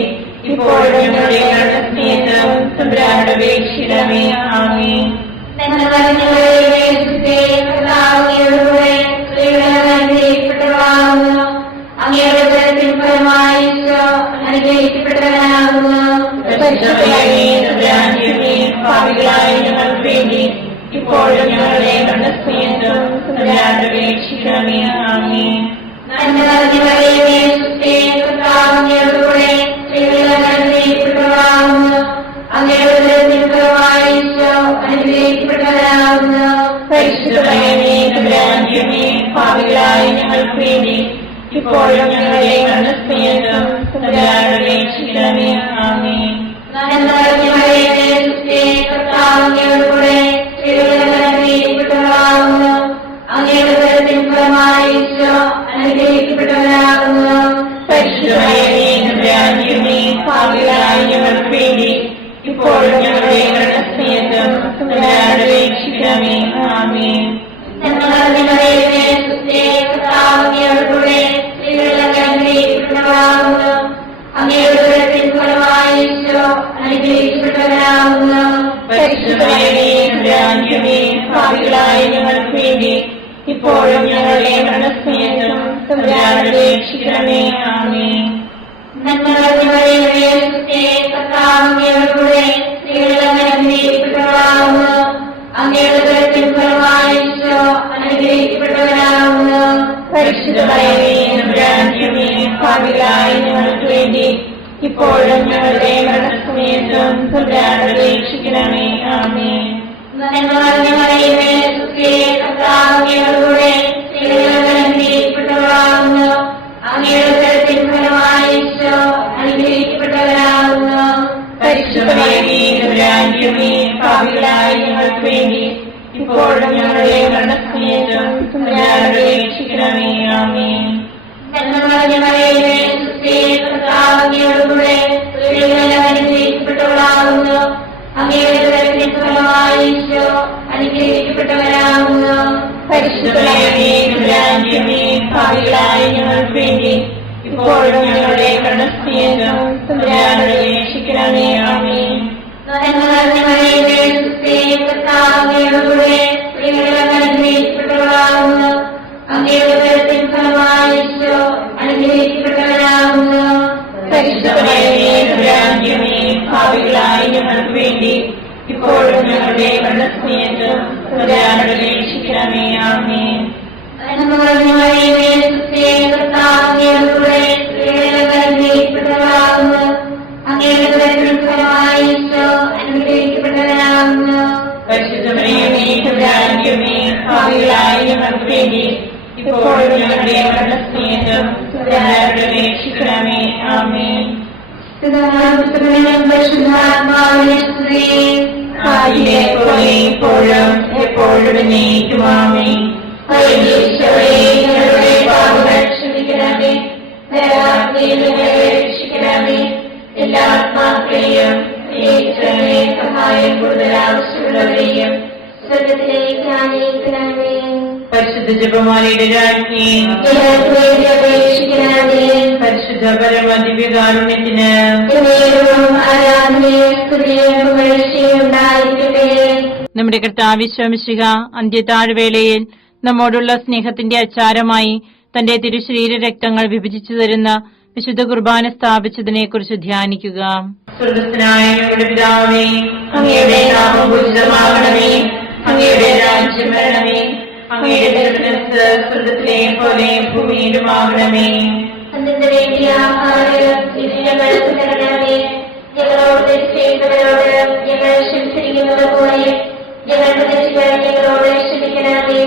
ഇപ്പോഴും ഞങ്ങളുടെ മരണസമയത്തും തമ്പുരാനോട് അപേക്ഷിക്കണമേ. ആമേൻ. നന്മ നിറഞ്ഞ മറിയമേ, സുസ്ഥി, കർത്താവ് അങ്ങയോടുകൂടെ സ്ത്രീകൾ അനുഗ്രഹിക്കപ്പെട്ടവളാവുന്നു. അങ്ങയുടെ ഉദരത്തിൻ ഫലമായി ഈശോ അനുഗ്രഹിക്കപ്പെട്ടവനാവുന്നു. പരിശുദ്ധ മറിയമേ തമ്പുരാന്റമ്മേ, പാപികളായ ഞങ്ങൾക്ക് വേണ്ടി ഇപ്പോഴും ഞങ്ങളുടെ മരണസമയത്തും തമ്പുരാനോട് അപേക്ഷിക്കണമേ. ആമേൻ. നന്മ നിറഞ്ഞ മറിയമേ, സുസ്ഥി, കർത്താവ് അങ്ങയോടുകൂടെ സ്ത്രീകൾ അനുഗ്രഹിക്കപ്പെട്ടവളാവുന്നു. അങ്ങയുടെ ഉദരത്തിൻ ഫലമായി ഈശോ അനുഗ്രഹിക്കപ്പെട്ടവനാവുന്നു. പരിശുദ്ധ മറിയമേ തമ്പുരാന്റമ്മേ, പാപികളായ ഞങ്ങൾക്ക് വേണ്ടി ഇപ്പോഴും ഞങ്ങളുടെ മരണസമയത്തും തമ്പുരാനോട് അപേക്ഷിക്കണമേ. ആമേൻ. നന്മ നിറഞ്ഞ മറിയമേ, സുസ്ഥി, കർത്താവ് അങ്ങയോടുകൂടെ സ്ത്രീകൾ അനുഗ്രഹിക്കപ്പെട്ടവളാവുന്നു. അങ്ങയുടെ ഉദരത്തിൻ ഫലമായി ഈശോ അനുഗ്രഹിക്കപ്പെട്ടവനാവുന്നു. പരിശുദ്ധ മറിയമേ തമ്പുരാന്റമ്മേ, പാപികളായ ഞങ്ങൾക്ക് വേണ്ടി ഇപ്പോഴും ഞങ്ങളുടെ മരണസമയത്തും തമ്പുരാനോട് അപേക്ഷിക്കണമേ. ആമേൻ. നന്മ നിറഞ്ഞ മറിയമേ, സുസ്ഥി, കർത്താവ് അങ്ങയോടുകൂടെ സ്ത്രീകൾ അനുഗ്രഹിക്കപ്പെട്ടവളാവുന്നു. അങ്ങയുടെ ഉദരത്തിൻ ഫലമായി ഈശോ അനുഗ്രഹിക്കപ്പെട്ടവനാവുന്നു. പരിശുദ്ധ മറിയമേ തമ്പുരാന്റമ്മേ, പാപികളായ ഞങ്ങൾക്ക് വേണ്ടി ഇപ്പോഴും ഞങ്ങളുടെ മരണസമയത്തും തമ്പുരാനോട് അപേക്ഷിക്കണമേ. ആമേൻ. നന്മ നിറഞ്ഞ മറിയമേ, സുസ്ഥി, കർത്താവ് അങ്ങയോടുകൂടെ സ്ത്രീകൾ അനുഗ്രഹിക്കപ്പെട്ടവളാവുന്നു. അങ്ങയുടെ ഉദരത്തിൻ ഫലമായി ഈശോ അനുഗ്രഹിക്കപ്പെട്ടവനാവുന്നു. പരിശുദ്ധ മറിയമേ തമ്പുരാന്റമ്മേ, പാപികളായ ഞങ്ങൾക്ക് വേണ്ടി ഇപ്പോഴും ഞങ്ങളുടെ മരണസമയത്തും തമ്പുരാനോട് അപേക്ഷിക്കണമേ. ആമേൻ. നന്മ നിറഞ്ഞ മറിയമേ, സുസ്ഥി, കർത്താവ് അങ്ങയോടുകൂടെ സ്ത്രീകൾ അനുഗ്രഹിക്കപ്പെട്ടവളാവുന്നു. അങ്ങയുടെ ഉദരത്തിൻ ഫലമായി ഈശോ തമ്പുരാന്റെമേ, പാപികളായ ഞങ്ങൾക്ക് വേണ്ടി ഇപ്പോഴും ഞങ്ങളുടെ മരണസമയത്തും തമ്പുരാനോട് അപേക്ഷിക്കണമേ. ആമേൻ. കർത്താവിനോടുകൂടെ സ്ത്രീകളെല്ലാം അനുഗ്രഹിക്കപ്പെട്ടവളാകുന്നു. അങ്ങയുടെ ഉദരത്തിൻ ഫലമായി ഈശോ അനുഗ്രഹിക്കപ്പെട്ടവരാകുന്നു. പരിശുദ്ധമേ, തമ്പുരാന്റെമേ, പാപികളായ ഞങ്ങൾക്ക് വേണ്ടി ഇപ്പോഴും ഞങ്ങളുടെ മരണസമയത്തും തമ്പുരാനോട് അപേക്ഷിക്കണമേ. ആമേൻ. കർത്താവിനോടുകൂടെ സ്ത്രീകളെല്ലാം അനുഗ്രഹിക്കപ്പെട്ടവളാകുന്നു. അങ്ങയുടെ ഉദരത്തിൻ ഫലമായി ഈശോ അനുഗ്രഹിക്കപ്പെട്ടവരാകുന്നു. പരിശുദ്ധമേ, തമ്പുരാന്റെമേ, പാപികളായ ഞങ്ങൾക്ക് വേണ്ടി ഇപ്പോഴും ഞങ്ങളുടെ മരണസമയത്തും തമ്പുരാനോട് അപേക്ഷിക്കണമേ. ആമേൻ. കർത്താവിനോടുകൂടെ സ്ത്രീകളെല്ലാം അനുഗ്രഹിക്കപ്പെട്ടവളാകുന്നു. അങ്ങയുടെ ഉദരത്തിൻ ഫലമായി ഈശോ അനുഗ്രഹിക്കപ്പെട്ടവരാകുന്നു. പരിശുദ്ധമേ, തമ്പുരാന്റെമേ, പാപികളായ ഞങ്ങൾക്ക് വേണ്ടി ഇപ്പോഴും ഞങ്ങളുടെ മരണസമയത്തും തമ്പുരാനോട് അപേക്ഷിക്കണമേ. ആമേൻ. ആദിയിലെ പോലെ ഇപ്പോഴും എപ്പോഴും എന്നേക്കും. ആമേൻ. ഞങ്ങളുടെ പാപങ്ങൾ ക്ഷമിക്കണമേ. രക്ഷിക്കണമേ. എല്ലാ ആത്മാക്കളെയും പ്രത്യേകിച്ച് സഹായം കൂടുതൽ ആവശ്യമുള്ളവരെയും സ്വർഗത്തിലേക്ക് ആനയിക്കണമേ. പരിശുദ്ധ ജപമാലയുടെ രാജ്ഞി, ഞങ്ങൾക്ക് വേണ്ടി അപേക്ഷിക്കണമേ. പരിശുദ്ധ പരമദിവ്യകാരുണ്യത്തിന് ആരാധനയും സ്തുതിയും പുകഴ്ചയും ഉണ്ടായിരിക്കട്ടെ. നമ്മുടെ കർത്താവ് ഈശോ മിശിഹ അന്ത്യതാഴ്വേളയിൽ നമ്മോടുള്ള സ്നേഹത്തിന്റെ അച്ചാരമായി തന്റെ തിരുശരീര രക്തങ്ങൾ വിഭജിച്ചു തരുന്ന വിശുദ്ധ കുർബാന സ്ഥാപിച്ചതിനെ കുറിച്ച് ധ്യാനിക്കുക. സ്വർഗ്ഗസ്ഥനായ ഞങ്ങളുടെ പിതാവേ, അങ്ങയുടെ നാമം പൂജിതമാകണമേ. അങ്ങയുടെ രാജ്യം വരണമേ. അങ്ങയുടെ തിരുമനസ്സ് സ്വർഗ്ഗത്തിലെ പോലെ ഭൂമിയിലുമാകണമേ. അതിന്റെ വേണ്ടിയ ആഹാരം ഇന്ന് ഞങ്ങൾക്ക് തരണമേ. ഞങ്ങളോട് തെറ്റ് ചെയ്യുന്നവരോട് ഞങ്ങൾ ക്ഷമിച്ചിരിക്കുന്നത് പോലെ ഞങ്ങളുടെ തെറ്റുകൾ ഞങ്ങളോട് ക്ഷമിക്കണമേ.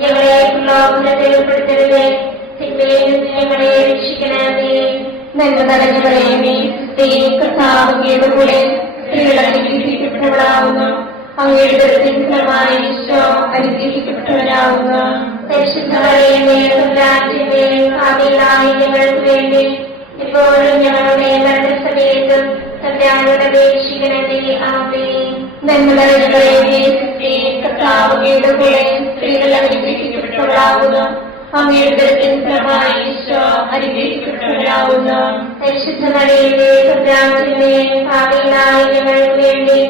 ഞങ്ങളെ പ്രലോഭനത്തിൽ ഉൾപ്പെടുത്തരുതേ. തിന്മയിൽ നിന്ന് ഞങ്ങളെ രക്ഷിക്കണമേ. നന്മ നിറഞ്ഞവളേ, കർത്താവിന്റെ കൂടെ സ്ത്രീകൾ അനുഗ്രഹിക്കപ്പെട്ടവളാകുന്നു. അങ്ങയുടെ ഉദരത്തിൻ ഫലമായി ഈശോ അനുഗ്രഹിക്കപ്പെട്ടവരാകുന്നു. പരിശുദ്ധ മറിയമേ, തമ്പുരാന്റെമേ, പാപികളായ ഞങ്ങൾക്ക് വേണ്ടി ഇപ്പോഴും ഞങ്ങളുടെ മരണസമയത്തും തമ്പുരാനോട് അപേക്ഷിക്കണമേ. ആമേൻ. നന്മ നിറഞ്ഞവളേ, കർത്താവിന്റെ കൂടെ സ്ത്രീകൾ അനുഗ്രഹിക്കപ്പെട്ടവളാകുന്നു. അങ്ങയുടെ ഉദരത്തിൻ ഫലമായി ഈശോ അനുഗ്രഹിക്കപ്പെട്ടവരാകുന്നു. പരിശുദ്ധ മറിയമേ, തമ്പുരാന്റെമേ, പാപികളായ ഞങ്ങൾക്ക് വേണ്ടി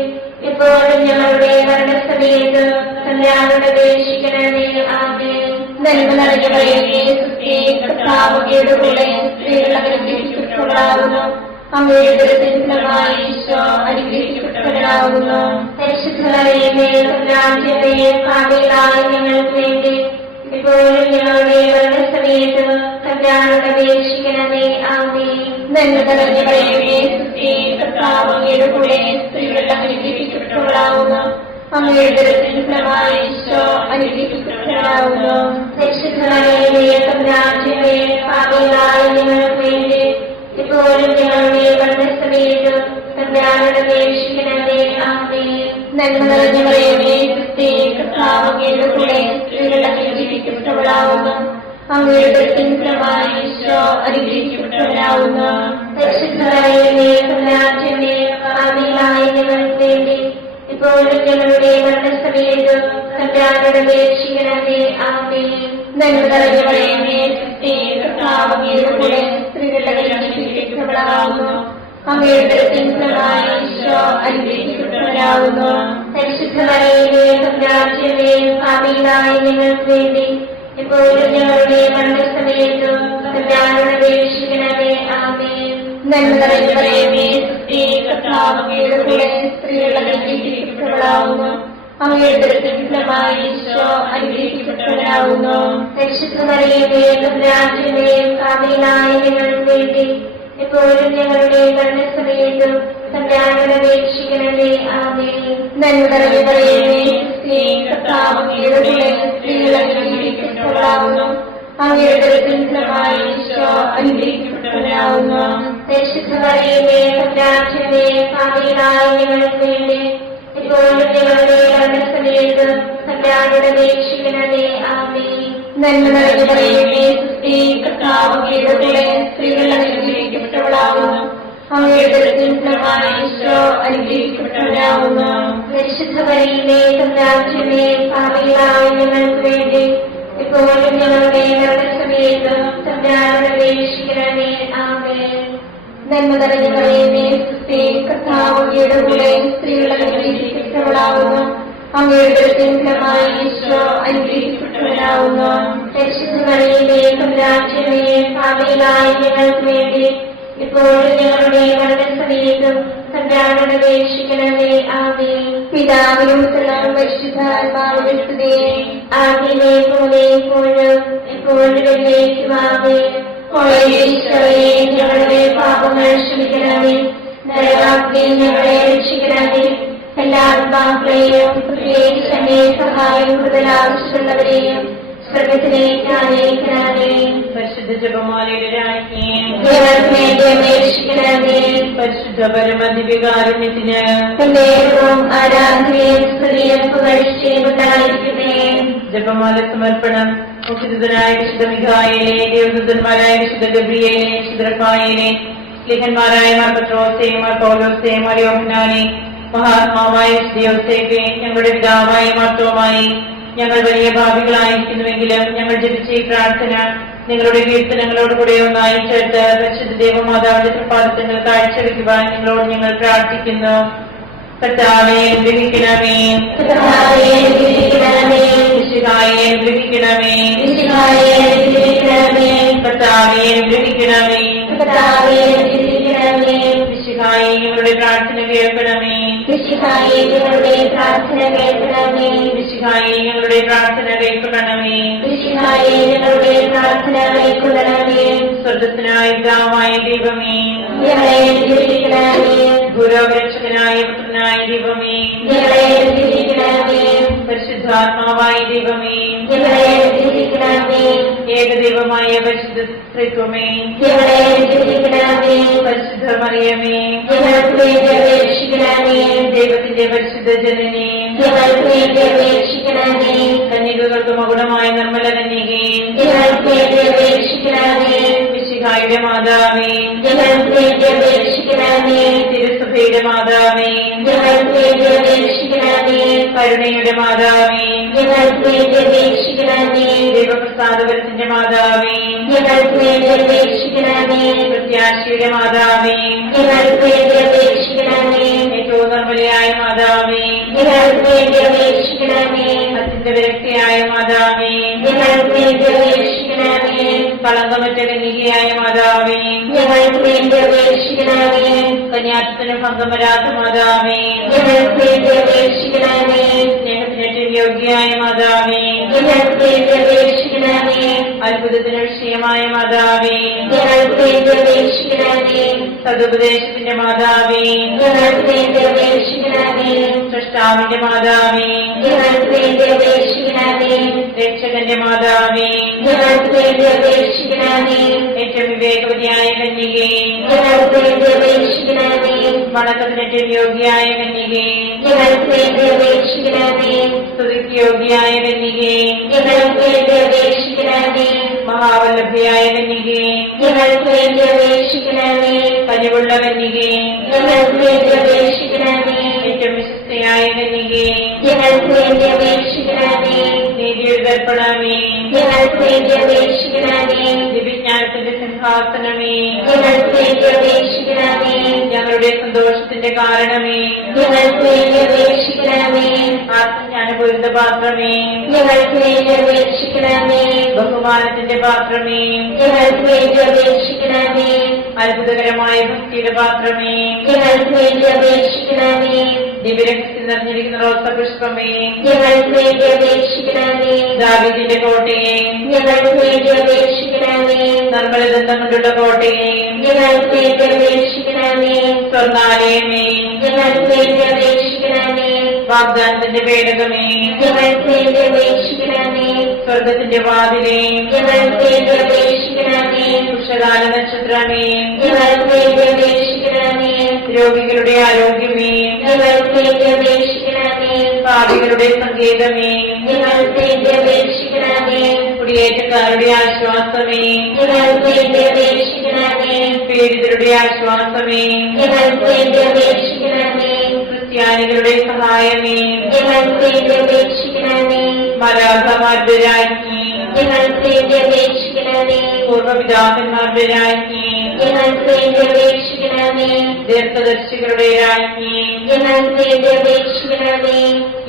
ഇപ്പോഴും ഞങ്ങളുടെ മരണസമയത്തും തമ്പുരാനോട് അപേക്ഷിക്കണമേ. ആമേൻ. നന്മ നിറഞ്ഞവളേ, കർത്താവിന്റെ കൂടെ സ്ത്രീകൾ അനുഗ്രഹിക്കപ്പെട്ടവളാകുന്നു. അങ്ങയുടെ ഉദരത്തിൻ ഫലമായി ഈശോ അനുഗ്രഹിക്കപ്പെട്ടവരാകുന്നു. പരിശുദ്ധ മറിയമേ, തമ്പുരാന്റെമേ, പാപികളായ ഞങ്ങൾക്ക് വേണ്ടി ഇപ്പോഴും ഞങ്ങളുടെ മരണസമയത്തും തമ്പുരാനോട് അപേക്ഷിക്കണമേ. ആമേൻ. നന്മ നിറഞ്ഞവളേ, കർത്താവിന്റെ കൂടെ സ്ത്രീകൾ അനുഗ്രഹിക്കപ്പെട്ടവളാകുന്നു. അങ്ങയുടെ ഉദരത്തിൻ ഫലമായി ഈശോ അനുഗ്രഹിക്കപ്പെട്ടവരാകുന്നു. പരിശുദ്ധ മറിയമേ, തമ്പുരാന്റെമേ, പാപികളായ ഞങ്ങൾക്ക് വേണ്ടി ഇപ്പോഴും ഞങ്ങളുടെ മരണസമയത്തും തമ്പുരാനോട് അപേക്ഷിക്കണമേ. ആമേൻ. നന്മ നിറഞ്ഞവളേ, കർത്താവിന്റെ കൂടെ സ്ത്രീകൾ അനുഗ്രഹിക്കപ്പെട്ടവളാകുന്നു. അങ്ങയുടെ ഉദരത്തിൻ ഫലമായി ഈശോ അനുഗ്രഹിക്കപ്പെട്ടവരാകുന്നു. പരിശുദ്ധ മറിയമേ, തമ്പുരാന്റെമേ, പാപികളായ ഞങ്ങൾക്ക് വേണ്ടി ഇപ്പോഴും ഞങ്ങളുടെ മരണസമയത്തും തമ്പുരാനോട് അപേക്ഷിക്കണമേ. ആമേൻ. നന്മ നിറഞ്ഞവളേ, കർത്താവിന്റെ കൂടെ സ്ത്രീകൾ അനുഗ്രഹിക്കപ്പെട്ടവളാകുന്നു. അങ്ങയുടെ ഉദരത്തിൻ ഫലമായി ഈശോ അനുഗ്രഹിക്കപ്പെട്ടവരാകുന്നു. പരിശുദ്ധ മറിയമേ, തമ്പുരാന്റെമേ, പാപികളായ ഞങ്ങൾക്ക് വേണ്ടി ഇപ്പോഴും ഞങ്ങളുടെ മരണസമയത്തും തമ്പുരാനോട് അപേക്ഷിക്കണമേ. ആമേൻ. നന്മ നിറഞ്ഞവളേ, കർത്താവിന്റെ കൂടെ സ്ത്രീകൾ അനുഗ്രഹിക്കപ്പെട്ടവളാകുന്നു. അങ്ങയുടെ ഉദരത്തിൻ ഫലമായി ഈശോ അനുഗ്രഹിക്കപ്പെട്ടവരാകുന്നു. പരിശുദ്ധ മറിയമേ, തമ്പുരാന്റെമേ, പാപികളായ ഞങ്ങൾക്ക് വേണ്ടി ഇപ്പോഴും ഞങ്ങളുടെ മരണസമയത്തും തമ്പുരാനോട് അപേക്ഷിക്കണമേ. ആമേൻ. നന്മ നിറഞ്ഞവളേ, കർത്താവിന്റെ കൂടെ സ്ത്രീകൾ അനുഗ്രഹിക്കപ്പെട്ടവളാകുന്നു. അങ്ങയുടെ ഉദരത്തിൻ ഫലമായി ഈശോ അനുഗ്രഹിക്കപ്പെട്ടവരാകുന്നു. പരിശുദ്ധ മറിയമേ, തമ്പുരാന്റെമേ, പാപികളായ ഞങ്ങൾക്ക് വേണ്ടി ഇപ്പോഴും ഞങ്ങളുടെ മരണസമയത്തും തമ്പുരാനോട് അപേക്ഷിക്കണമേ. ആമേൻ. നന്മ നിറഞ്ഞ മറിയമേ, സുസ്തി, കർത്താവ് അങ്ങയുടെ കൂടെ സ്ത്രീകൾ അനുഗ്രഹിക്കപ്പെട്ടവളാകുന്നു. അങ്ങയുടെ ഫലമായ ഈശോ അനുഗ്രഹിക്കപ്പെട്ടവനാകുന്നു. പരിശുദ്ധ മറിയമേ, തമ്പുരാന്റെ പാപികളായ ഞങ്ങൾക്ക് വേണ്ടി ഇപ്പോഴും ഞങ്ങളുടെ മരണസമയത്തും തമ്പുരാനോട് അപേക്ഷിക്കണമേ. ആമേൻ. നന്മ നിറഞ്ഞ മറിയമേ, സുസ്തി, കർത്താവ് അങ്ങയുടെ കൂടെ സ്ത്രീകൾ അനുഗ്രഹിക്കപ്പെട്ടവളാകുന്നു. അങ്ങയുടെ ഫലമായ ഈശോ അനുഗ്രഹിക്കപ്പെട്ടവനാകുന്നു. പരിശുദ്ധ മറിയമേ, തമ്പുരാന്റെ പാപികളായ ഞങ്ങൾക്ക് വേണ്ടി ഇപ്പോഴും ഞങ്ങളുടെ മരണസമയത്തും തമ്പുരാനോട് അപേക്ഷിക്കണമേ. ആമേൻ. പിതാവിനും പുത്രനും പരിശുദ്ധാത്മാവിനും സ്തുതി. ആദ്യമേ പോലെ ഇപ്പോഴും എപ്പോഴും എന്നേക്കും. ആമേൻ. ഈശോയെ, ഞങ്ങളുടെ പാപങ്ങൾ ക്ഷമിക്കണമേ. നരകാഗ്നിയിൽ ഞങ്ങളെ രക്ഷിക്കണമേ. എല്ലാ ആത്മാക്കളെയും പ്രത്യേകിച്ച് അങ്ങേ സഹായം കൂടുതൽ ആവശ്യമുള്ളവരെയും സ്വർഗത്തിലേക്ക് ആനയിക്കണമേ. പരിശുദ്ധ ജപമാലയുടെ രാജ്ഞിയെ ഞങ്ങൾക്ക് വേണ്ടി അപേക്ഷിക്കണമേ. പരിശുദ്ധ പരമദിവ്യകാരുണ്യത്തിന് എന്നേക്കും ആരാധനയും സ്തുതിയും പുകഴ്ചയും ഉണ്ടായിരിക്കട്ടെ. ജപമാല സമർപ്പണം. മുഖ്യദൂതനായ വിശുദ്ധ മിഖായേലെ, ദേവദൂതന്മാരായ വിശുദ്ധ ഗബ്രിയേലെ, വിശുദ്ധ റഫായേലെ, ലേഖന്മാരായ മാർ പത്രോസേ, മാർ പൗലോസേ, മാർ യോഹന്നാനെ, മഹാത്മാവായ വിശുദ്ധ യോസേഫേ, ഞങ്ങളുടെ പിതാവായ മാർത്തോമായി, ഞങ്ങൾ വലിയ ഭാവികളായിരിക്കുന്നുവെങ്കിലും ഞങ്ങൾ ജപിച്ച ഈ പ്രാർത്ഥന നിങ്ങളുടെ കീർത്തനങ്ങളോടുകൂടെ ഒന്നായി ചേർത്ത് പരിശുദ്ധ ദേവമാതാവിന്റെ തൃപ്പാദത്തങ്ങൾ കാഴ്ചവെക്കുവാൻ നിങ്ങളോട് ഞങ്ങൾ പ്രാർത്ഥിക്കുന്നു. കർത്താവേ, അനുഗ്രഹിക്കണമേ. കർത്താവേ, അനുഗ്രഹിക്കണമേ. മിശിഹായെ, അനുഗ്രഹിക്കണമേ. മിശിഹായെ, അനുഗ്രഹിക്കണമേ. കർത്താവേ, അനുഗ്രഹിക്കണമേ. കർത്താവേ, അനുഗ്രഹിക്കണമേ. മിശിഹായെ, ഞങ്ങളുടെ പ്രാർത്ഥന കേൾക്കണമേ. മിശിഹായെ, ഞങ്ങളുടെ പ്രാർത്ഥന കേൾക്കണമേ. മിശിഹായെ, ഞങ്ങളുടെ പ്രാർത്ഥന കേൾക്കണമേ. മിശിഹായെ, ഞങ്ങളുടെ പ്രാർത്ഥന കേൾക്കണമേ. സ്വർഗസ്വനായ പിതാവായ ദൈവമേ, ഞങ്ങളെ അനുഗ്രഹിക്കണമേ. ഗുരുരക്ഷകനായ പുത്രനായ ദൈവമേ, ഞങ്ങളെ അനുഗ്രഹിക്കണമേ. പരിശുദ്ധാത്മാവായ ദൈവമേ, ഞങ്ങളെ അനുഗ്രഹിക്കണമേ. ഏകദൈവമായ പരിശുദ്ധ ത്രിത്വമേ, ഞങ്ങളെ അനുഗ്രഹിക്കണമേ. പരിശുദ്ധ മറിയമേ, ഞങ്ങൾക്ക് വേണ്ടി അപേക്ഷിക്കണമേ. ദൈവത്തിന്റെ പരിശുദ്ധ ജനനേ, ഞങ്ങൾക്ക് വേണ്ടി അപേക്ഷിക്കണമേ. കന്യകകൾക്ക് മകുടമായ നിർമ്മല കന്യകേ, ഞങ്ങൾക്ക് വേണ്ടി അപേക്ഷിക്കണമേ. മിശിഹായുടെ മാതാവേ, ഞങ്ങൾക്ക് വേണ്ടി അപേക്ഷിക്കണമേ. തിരുസഭയുടെ മാതാവേ, ഞങ്ങൾക്ക് വേണ്ടി അപേക്ഷിക്കണമേ. കരുണയുടെ മാതാവേ, ഞങ്ങൾക്ക് വേണ്ടി അപേക്ഷിക്കണമേ. ദൈവപ്രസാദപരത്തിന്റെ മാതാവേ, ഞങ്ങൾക്ക് വേണ്ടി അപേക്ഷിക്കണമേ. പ്രത്യാശയുടെ മാതാവേ, ഞങ്ങൾക്ക് വേണ്ടി അപേക്ഷിക്കണമേ. ഏറ്റവും നിർമ്മലയായ മാതാവേ, ഞങ്ങൾക്ക് വേണ്ടി അപേക്ഷിക്കണമേ. അത്യന്ത വിരക്തിയായ മാതാവേ, ഞങ്ങൾക്ക് വേണ്ടി അപേക്ഷിക്കണമേ. കളങ്കമറ്റ കന്യകയായ മാതാവേ, ഞങ്ങൾക്ക് വേണ്ടി അപേക്ഷിക്കണമേ. കന്യാത്വത്തിന് ഭംഗം വരാത്ത മാതാവേ, ഞങ്ങൾക്ക് വേണ്ടി അപേക്ഷിക്കണമേ. സ്നേഹത്തിനേറ്റവും യോഗ്യയായ മാതാവേ, ഞങ്ങൾക്ക് വേണ്ടി അപേക്ഷിക്കണമേ. അത്ഭുതത്തിന് വിഷയമായ മാതാവേ, ഞങ്ങൾക്ക് വേണ്ടി അപേക്ഷിക്കണമേ. സതുപദേശത്തിന്റെ മാതാവേ, ഞങ്ങൾക്ക് വേണ്ടി അപേക്ഷിക്കണമേ. സൃഷ്ടാവിന്റെ മാതാവേ, ഞങ്ങൾക്ക് വേണ്ടി അപേക്ഷിക്കണമേ. രക്ഷകന്റെ മാതാവേ, ഞങ്ങൾക്ക് വേണ്ടി അപേക്ഷിക്കണമേ. ഏറ്റവും വിവേകവതിയായ കന്യകേ, ഞങ്ങൾക്ക് വേണ്ടി അപേക്ഷിക്കണമേ. വണക്കത്തിനേറ്റവും യോഗ്യയായ കന്യകേ, ഞങ്ങൾക്ക് വേണ്ടി അപേക്ഷിക്കണമേ. സ്തുതിക്ക് യോഗ്യയായ കന്യകേ, ഞങ്ങൾക്ക് വേണ്ടി അപേക്ഷിക്കണമേ. മഹാവല്ലഭയായ കന്യകേ, ഞങ്ങൾക്ക് വേണ്ടി അപേക്ഷിക്കണമേ. കനിവുള്ള കന്യകേ, ഞങ്ങൾക്ക് വേണ്ടി അപേക്ഷിക്കണമേ. ഏറ്റവും വിശുദ്ധയായ കന്യകേ, ഞങ്ങൾക്ക് വേണ്ടി അപേക്ഷിക്കണമേ. നീതിയുടെ ദർപ്പണമേ, ഞങ്ങൾക്ക് വേണ്ടി അപേക്ഷിക്കണമേ. ദിവ്യജ്ഞാനത്തിന്റെ സിംഹാസനമേ, ഞങ്ങൾക്ക് വേണ്ടി അപേക്ഷിക്കണമേ. ഞങ്ങളുടെ സന്തോഷത്തിന്റെ കാരണമേ, ഞങ്ങൾക്ക് വേണ്ടി അപേക്ഷിക്കണമേ. ആത്മജ്ഞാനപൂരിത പാത്രമേ, ഞങ്ങൾക്ക് വേണ്ടി അപേക്ഷിക്കണമേ. ബഹുമാനത്തിന്റെ പാത്രമേ, ഞങ്ങൾക്ക് വേണ്ടി അപേക്ഷിക്കണമേ. അത്ഭുതകരമായ ഭക്തിയുടെ പാത്രമേ, ഞങ്ങൾക്ക് വേണ്ടി അപേക്ഷിക്കണമേ. ദിവ്യരക്തത്തിൽ നിറഞ്ഞിരിക്കുന്ന റോസപുഷ്പമേ, ഞങ്ങൾക്ക് വേണ്ടി അപേക്ഷിക്കണമേ. ദാവീദിന്റെ കോട്ടയെ, ഞങ്ങൾക്ക് വേണ്ടി അപേക്ഷിക്കണമേ. നിർമ്മലദന്തം കൊണ്ടുള്ള കോട്ടയെ, ഞങ്ങൾക്ക് വേണ്ടി അപേക്ഷിക്കണമേ. സ്വർണ്ണാലയമേ, ഞങ്ങൾക്ക് വേണ്ടി അപേക്ഷിക്കണമേ. വാഗ്ദാനത്തിന്റെ പേടകമേ, ഞങ്ങൾക്ക് വേണ്ടി അപേക്ഷിക്കണമേ. സ്വർഗത്തിന്റെ വാതിലേ, ഞങ്ങൾക്ക് വേണ്ടി അപേക്ഷിക്കണമേ. ഉഷകാല നക്ഷത്രമേ, ഞങ്ങൾക്ക് വേണ്ടി അപേക്ഷിക്കണമേ. രോഗികളുടെ ആരോഗ്യമേ, ഞങ്ങൾക്ക് വേണ്ടി അപേക്ഷിക്കണമേ. പാപികളുടെ സങ്കേതമേ, ഞങ്ങൾക്ക് വേണ്ടി അപേക്ഷിക്കണമേ. കുടിയേറ്റക്കാരുടെ ആശ്വാസമേ, ഞങ്ങൾക്ക് വേണ്ടി അപേക്ഷിക്കണമേ. പീഡിതരുടെ ആശ്വാസമേ, ഞങ്ങൾക്ക് വേണ്ടി അപേക്ഷിക്കണമേ. ക്രിസ്ത്യാനികളുടെ സഹായമേ, ഞങ്ങൾക്ക് വേണ്ടി അപേക്ഷിക്കണമേ. മാലാഖമാരുടെ രാജ്ഞി, ഞങ്ങൾക്ക് വേണ്ടി അപേക്ഷിക്കണമേ. പൂർവ്വപിതാക്കന്മാരുടെ രാജ്ഞി, ഞങ്ങൾക്ക് വേണ്ടി അപേക്ഷിക്കണമേ. ദീർഘദർശികളുടെ രാജ്ഞി, ഞങ്ങൾക്ക് വേണ്ടി അപേക്ഷിക്കണമേ.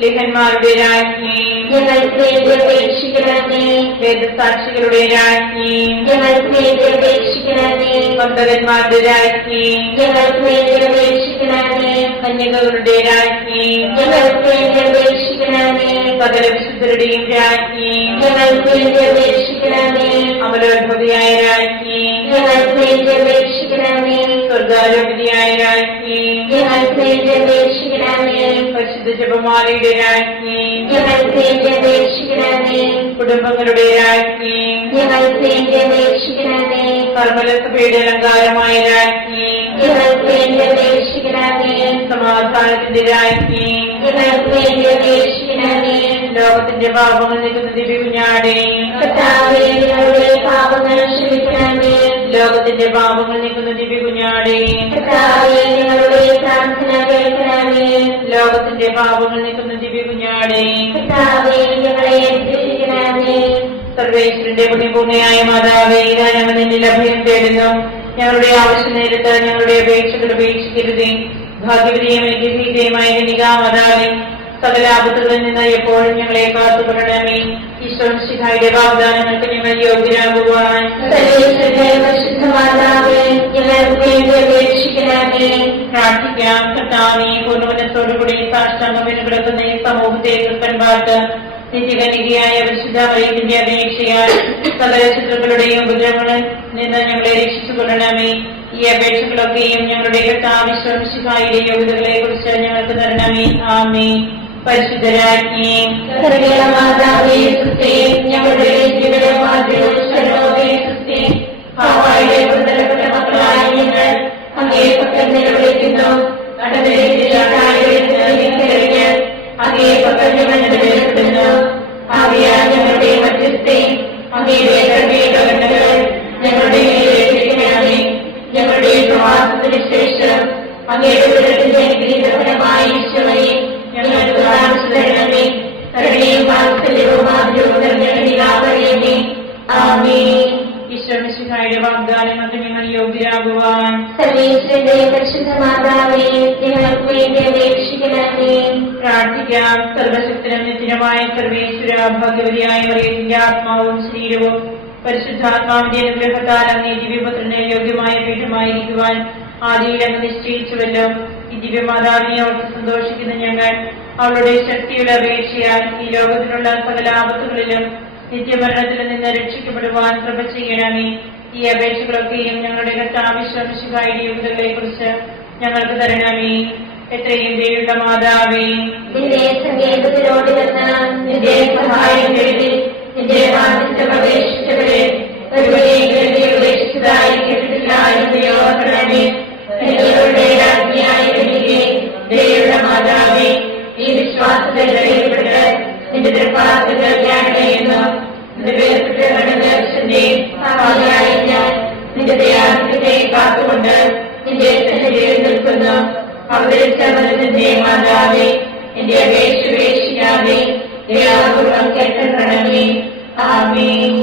ലിഹന്മാരുടെ രാജ്ഞി, ഞങ്ങൾക്ക് വേണ്ടി അപേക്ഷിക്കണമേ. വേദസാക്ഷികളുടെ രാജ്ഞി, ഞങ്ങൾക്ക് വേണ്ടി അപേക്ഷിക്കണമേ. പന്തകന്മാരുടെ രാജ്ഞി, ഞങ്ങൾക്ക് വേണ്ടി അപേക്ഷിക്കണമേ. കന്യകകളുടെ രാജ്ഞി, ഞങ്ങൾക്ക് വേണ്ടി അപേക്ഷിക്കണമേ. സകല വിശുദ്ധരുടെയും രാജ്ഞി, ഞങ്ങൾക്ക് വേണ്ടി അപേക്ഷിക്കണമേ. അമലോത്ഭവിയായ രാജ്ഞി, ഞങ്ങൾക്ക് വേണ്ടി അപേക്ഷിക്കണമേ. സ്വർഗാരോപതിയായ രാജ്ഞി, ഞങ്ങൾക്ക് വേണ്ടി അപേക്ഷിക്കണമേ. പരിശുദ്ധ ജപമാലയുടെ രാജ്ഞി, ഞങ്ങൾക്ക് വേണ്ടി അപേക്ഷിക്കണമേ. കുടുംബങ്ങളുടെ രാജ്ഞി, ഞങ്ങൾക്ക് വേണ്ടി അപേക്ഷിക്കണമേ. കർമ്മലസഭയുടെ അലങ്കാരമായ രാജ്ഞി, ഞങ്ങൾക്ക് വേണ്ടി അപേക്ഷിക്കണമേ. സമാധാനത്തിന്റെ രാജ്ഞി, ഞങ്ങൾക്ക് വേണ്ടി അപേക്ഷിക്കണമേ. ലോകത്തിന്റെ പാപങ്ങൾ നീക്കുന്ന ദിവ്യകുഞ്ഞാടേ, കർത്താവേ, ഞങ്ങളുടെ പാപങ്ങൾ ക്ഷമിക്കണമേ. ലോകത്തിന്റെ പാപങ്ങൾ നീക്കുന്ന ദിവ്യകുഞ്ഞാടേ, കർത്താവേ, ഞങ്ങളുടെ പ്രാർത്ഥന കേൾക്കണമേ. ലോകത്തിന്റെ പാപങ്ങൾ നീക്കുന്ന ദിവ്യകുഞ്ഞാടേ, കർത്താവേ, ഞങ്ങളെ രക്ഷിക്കണമേ. സർവേശ്വരന്റെ പുണ്യപൂർണ്ണയായ മാതാവേ, ഇതാ ഞങ്ങൾ നിന്നിൽ അഭയം തേടുന്നു. ഞങ്ങളുടെ ആവശ്യ നേരത്ത് ഞങ്ങളുടെ അപേക്ഷകൾ ഉപേക്ഷിക്കരുതേ. ഭാഗ്യവതിയും ഏകീകൃതയുമായ മാതാവേ, സകല ആപത്തുകളിൽ നിന്ന് എപ്പോഴും ഞങ്ങളെ കാത്തുകൊള്ളണമേ. ഈശ്വരന്റെ വാഗ്ദാനങ്ങൾക്ക് ഞങ്ങൾ യോഗ്യരാകുവാൻ സർവേശ്വരന്റെ പരിശുദ്ധ മാതാവേ, ഞങ്ങൾക്ക് വേണ്ടി അപേക്ഷിക്കണമേ. പ്രാർത്ഥിക്കാം. കർത്താവേ, പൂർണ്ണമനത്തോടുകൂടി സാഷ്ടാംഗം കിടക്കുന്ന ഈ സമൂഹത്തെ കൃപ്പൻപാട്ട് നിത്യകന്യകയായ പരിശുദ്ധ മറിയത്തിന്റെ അപേക്ഷയാൽ സകല ശത്രുക്കളുടെയും ഉപദ്രവങ്ങളിൽ നിന്ന് ഞങ്ങളെ രക്ഷിച്ചുകൊള്ളണമേ. ഈ അപേക്ഷകളൊക്കെയും ഞങ്ങളുടെ കർത്താവിശ്വസിഹായുടെ യോഗ്യതകളെ കുറിച്ച് ഞങ്ങൾക്ക് തരണമേ. ആമേൻ. പരിശുദ്ധരാജ്ഞി, കരുണയുള്ള മാതാവേ, സ്തുതി. ഞങ്ങളുടെ ജീവിതമാർഗ്ഗവും ശരണമേ, സ്തുതി. ഹവ്വായുടെ പുത്രപ്പെട്ട മക്കളായ ഞങ്ങൾ അങ്ങേ പക്കൽ നിലവിളിക്കുന്നു. അങ്ങേ പക്കൽ ഞങ്ങൾ നിലവിളിക്കുന്നു. ആകയാൽ ഞങ്ങളുടെ മധ്യസ്ഥേ, അങ്ങയുടെ കരുണകൾ ഞങ്ങളുടെ മേലേൽപ്പിക്കണമേ. ഞങ്ങളുടെ പ്രവാസത്തിന് ശേഷം അങ്ങയുടെ ഉദരത്തിന്റെ അനുഗ്രഹീതഫലമായ ഈശോയെ ഞങ്ങൾക്ക് കാണിച്ചു തരണമേ. കരുണയും വാത്സല്യവും ആദരവും നിറഞ്ഞ ആമേൻ. ഈശ്വരന്റെ വാഗ്ദാനങ്ങൾക്ക് ഞങ്ങൾ യോഗ്യരാകുവാൻ സർവേശ്വരന്റെ പരിശുദ്ധ മാതാവേ, ഞങ്ങൾക്ക് വേണ്ടി അപേക്ഷിക്കണമേ. പ്രാർത്ഥിക്കാം. സർവശക്തനും നിത്യനുമായ സർവേശ്വര, ഭാഗ്യവതിയായ മറിയത്തിന്റെ ആത്മാവും ശരീരവും പരിശുദ്ധാത്മാവിന്റെ അനുഗ്രഹത്താൽ അങ്ങേ ദിവ്യപുത്രന് യോഗ്യമായ പീഠമായിരിക്കുവാൻ ആദിയിൽ അങ്ങ് നിശ്ചയിച്ചുവല്ലോ. ഈ ദിവ്യമാതാവിനെ ഓർത്ത് സന്തോഷിക്കുന്ന ഞങ്ങൾ അവളുടെ ശക്തിയുടെ അപേക്ഷയാൽ ഈ ലോകത്തിലുള്ള സകല ആപത്തുകളിലും നിത്യമരണത്തിൽ നിന്ന് രക്ഷിക്കപ്പെടുവാൻ കൃപ ചെയ്യണമേ. ഈ അപേക്ഷകളൊക്കെയും ഞങ്ങളുടെ കർത്താവിശ്വസിഹായുടെ യോഗ്യതകളെ കുറിച്ച് ഞങ്ങൾക്ക് തരണമേ. എത്രയും ദയുള്ള മാതാവേ, നിന്റെ സങ്കേതത്തിലോട് നിന്ന് നിന്റെ സഹായം തേടി നിന്റെ വാഗ്ദത്തം അപേക്ഷിച്ചവരെ ഒരുവരെയും ഉപേക്ഷിച്ചതായി കേട്ടിട്ടില്ല എന്ന് ഓർക്കണമേ. നിങ്ങളുടെ രാജ്ഞിയായ കന്യകേ, ദയുള്ള മാതാവേ, ഈ വിശ്വാസത്തിൽ ധൈര്യപ്പെട്ട് നിന്റെ തൃപ്പാദത്തിൽ ധ്യാനിക്കുന്നു. നിന്റെ വേർപെട്ട ദർശന്റെ സഹായിയായി ഞാൻ നിന്റെ ദയാനത്തെ കാത്തുകൊണ്ട് നിന്റെ സന്നിധിയിൽ നിൽക്കുന്നു. അവതരിച്ച മരുന്നിന്റെ മാതാവേ, എന്റെ അപേക്ഷ ഉപേക്ഷിക്കാതെ ദയാപൂർവം കേട്ടണമേ. ആമേൻ.